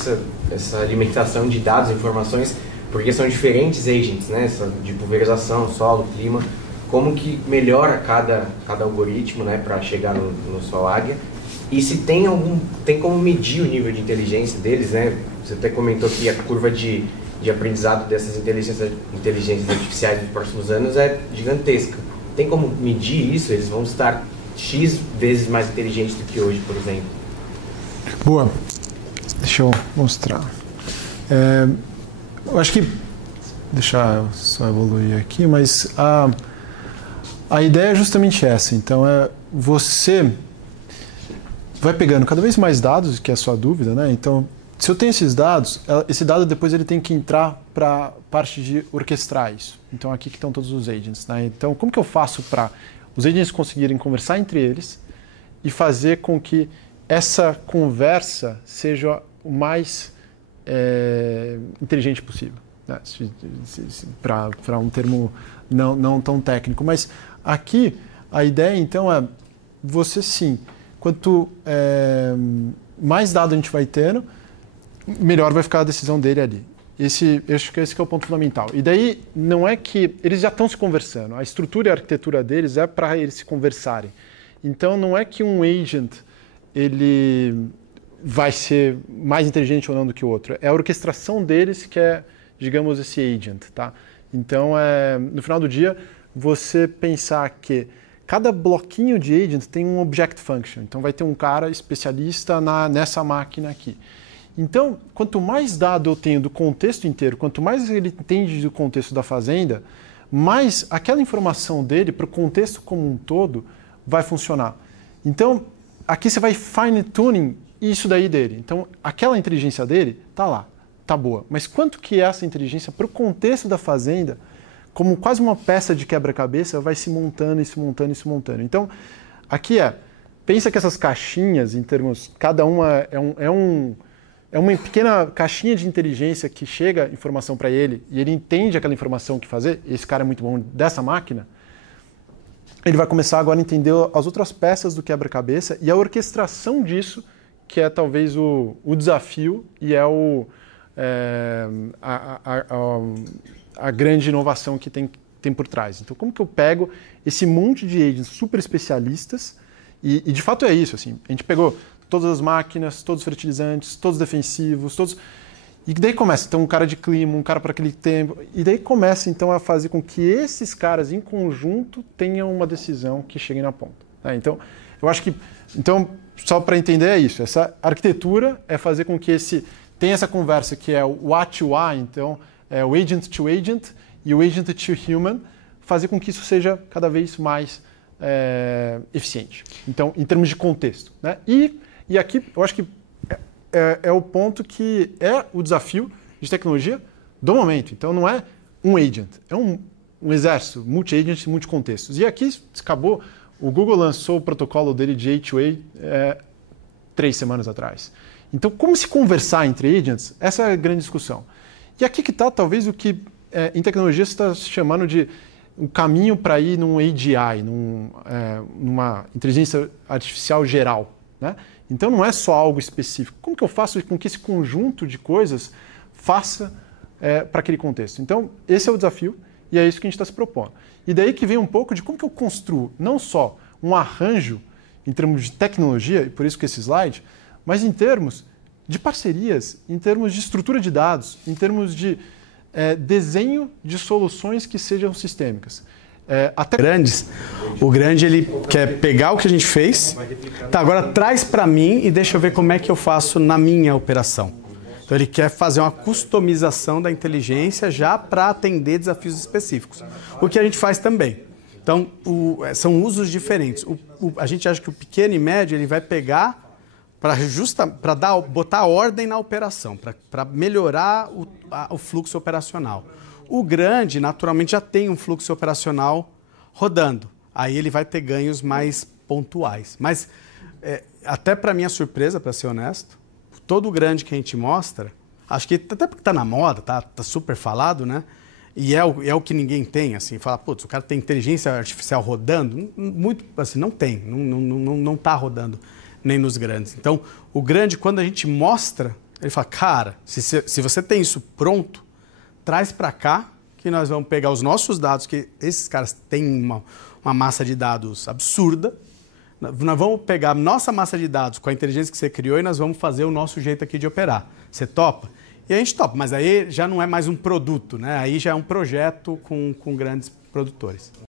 essa alimentação de dados, informações, porque são diferentes agents, né? De pulverização, solo, clima, como que melhora cada algoritmo, né, para chegar no Sol Águia. E se tem como medir o nível de inteligência deles, né? Você até comentou que a curva de aprendizado dessas inteligências artificiais nos próximos anos é gigantesca. Tem como medir isso? Eles vão estar X vezes mais inteligentes do que hoje, por exemplo? Boa. Deixa eu mostrar. Eu acho que... Deixa eu só evoluir aqui, mas a ideia é justamente essa. Então, você vai pegando cada vez mais dados, que é a sua dúvida, né? Então, se eu tenho esses dados, esse dado depois ele tem que entrar para a parte de orquestrar isso. Então, aqui que estão todos os agents, né? Então, como que eu faço para os agents conseguirem conversar entre eles e fazer com que essa conversa seja o mais inteligente possível, né? Para um termo não tão técnico. Mas aqui, a ideia, então, é você sim... Quanto mais dado a gente vai tendo, melhor vai ficar a decisão dele ali. Acho que esse que é o ponto fundamental. E daí, não é que... Eles já estão se conversando. A estrutura e a arquitetura deles é para eles se conversarem. Então, não é que um agent ele vai ser mais inteligente ou não do que o outro. É a orquestração deles que é, digamos, esse agent. Tá? Então, no final do dia, você pensar que cada bloquinho de agent tem um object function. Então, vai ter um cara especialista nessa máquina aqui. Então, quanto mais dado eu tenho do contexto inteiro, quanto mais ele entende do contexto da fazenda, mais aquela informação dele para o contexto como um todo vai funcionar. Então, aqui você vai fine-tuning isso daí dele. Então, aquela inteligência dele está lá, está boa. Mas quanto que essa inteligência para o contexto da fazenda, como quase uma peça de quebra-cabeça, vai se montando e se montando e se montando. Então, aqui pensa que essas caixinhas, em termos, cada uma é uma pequena caixinha de inteligência que chega informação para ele e ele entende aquela informação que fazer, esse cara é muito bom dessa máquina, ele vai começar agora a entender as outras peças do quebra-cabeça e a orquestração disso, que é talvez o desafio e é a grande inovação que tem por trás. Então, como que eu pego esse monte de agents super especialistas e de fato é isso, assim, a gente pegou todas as máquinas, todos os fertilizantes, todos os defensivos, todos... E daí começa, então, um cara de clima, um cara para aquele tempo, e daí começa, então, a fazer com que esses caras, em conjunto, tenham uma decisão que chegue na ponta. Né? Então, eu acho que... Então, só para entender é isso, essa arquitetura é fazer com que tenha essa conversa que é o A-to-A, então, é o agent to agent e o agent to human, fazer com que isso seja cada vez mais eficiente. Então, em termos de contexto. Né? E aqui, eu acho que é o ponto que é o desafio de tecnologia do momento. Então, não é um agent, é um exército, multi-agent, multi-contextos. E aqui, acabou, o Google lançou o protocolo dele de A2A 3 semanas atrás. Então, como se conversar entre agents? Essa é a grande discussão. E aqui que está, talvez, o que em tecnologia se está chamando de um caminho para ir num AGI, numa inteligência artificial geral. Né? Então, não é só algo específico. Como que eu faço com que esse conjunto de coisas faça para aquele contexto? Então, esse é o desafio e é isso que a gente está se propondo. E daí que vem um pouco de como que eu construo não só um arranjo em termos de tecnologia, e por isso que esse slide, mas em termos de parcerias, em termos de estrutura de dados, em termos de desenho de soluções que sejam sistêmicas. O grande ele quer pegar o que a gente fez, tá, agora traz para mim e deixa eu ver como é que eu faço na minha operação. Então ele quer fazer uma customização da inteligência já para atender desafios específicos. O que a gente faz também. Então são usos diferentes. A gente acha que o pequeno e médio ele vai pegar para botar ordem na operação, para melhorar o fluxo operacional. O grande, naturalmente, já tem um fluxo operacional rodando. Aí ele vai ter ganhos mais pontuais. Mas, até para minha surpresa, para ser honesto, todo grande que a gente mostra, acho que até porque está na moda, tá super falado, né? E é o que ninguém tem, assim, fala, putz, o cara tem inteligência artificial rodando? Muito, assim, não tem, não está rodando nem nos grandes. Então, o grande, quando a gente mostra, ele fala, cara, se você tem isso pronto, traz para cá que nós vamos pegar os nossos dados, que esses caras têm uma massa de dados absurda, nós vamos pegar a nossa massa de dados com a inteligência que você criou e nós vamos fazer o nosso jeito aqui de operar. Você topa? E a gente topa, mas aí já não é mais um produto, né? Aí já é um projeto com grandes produtores.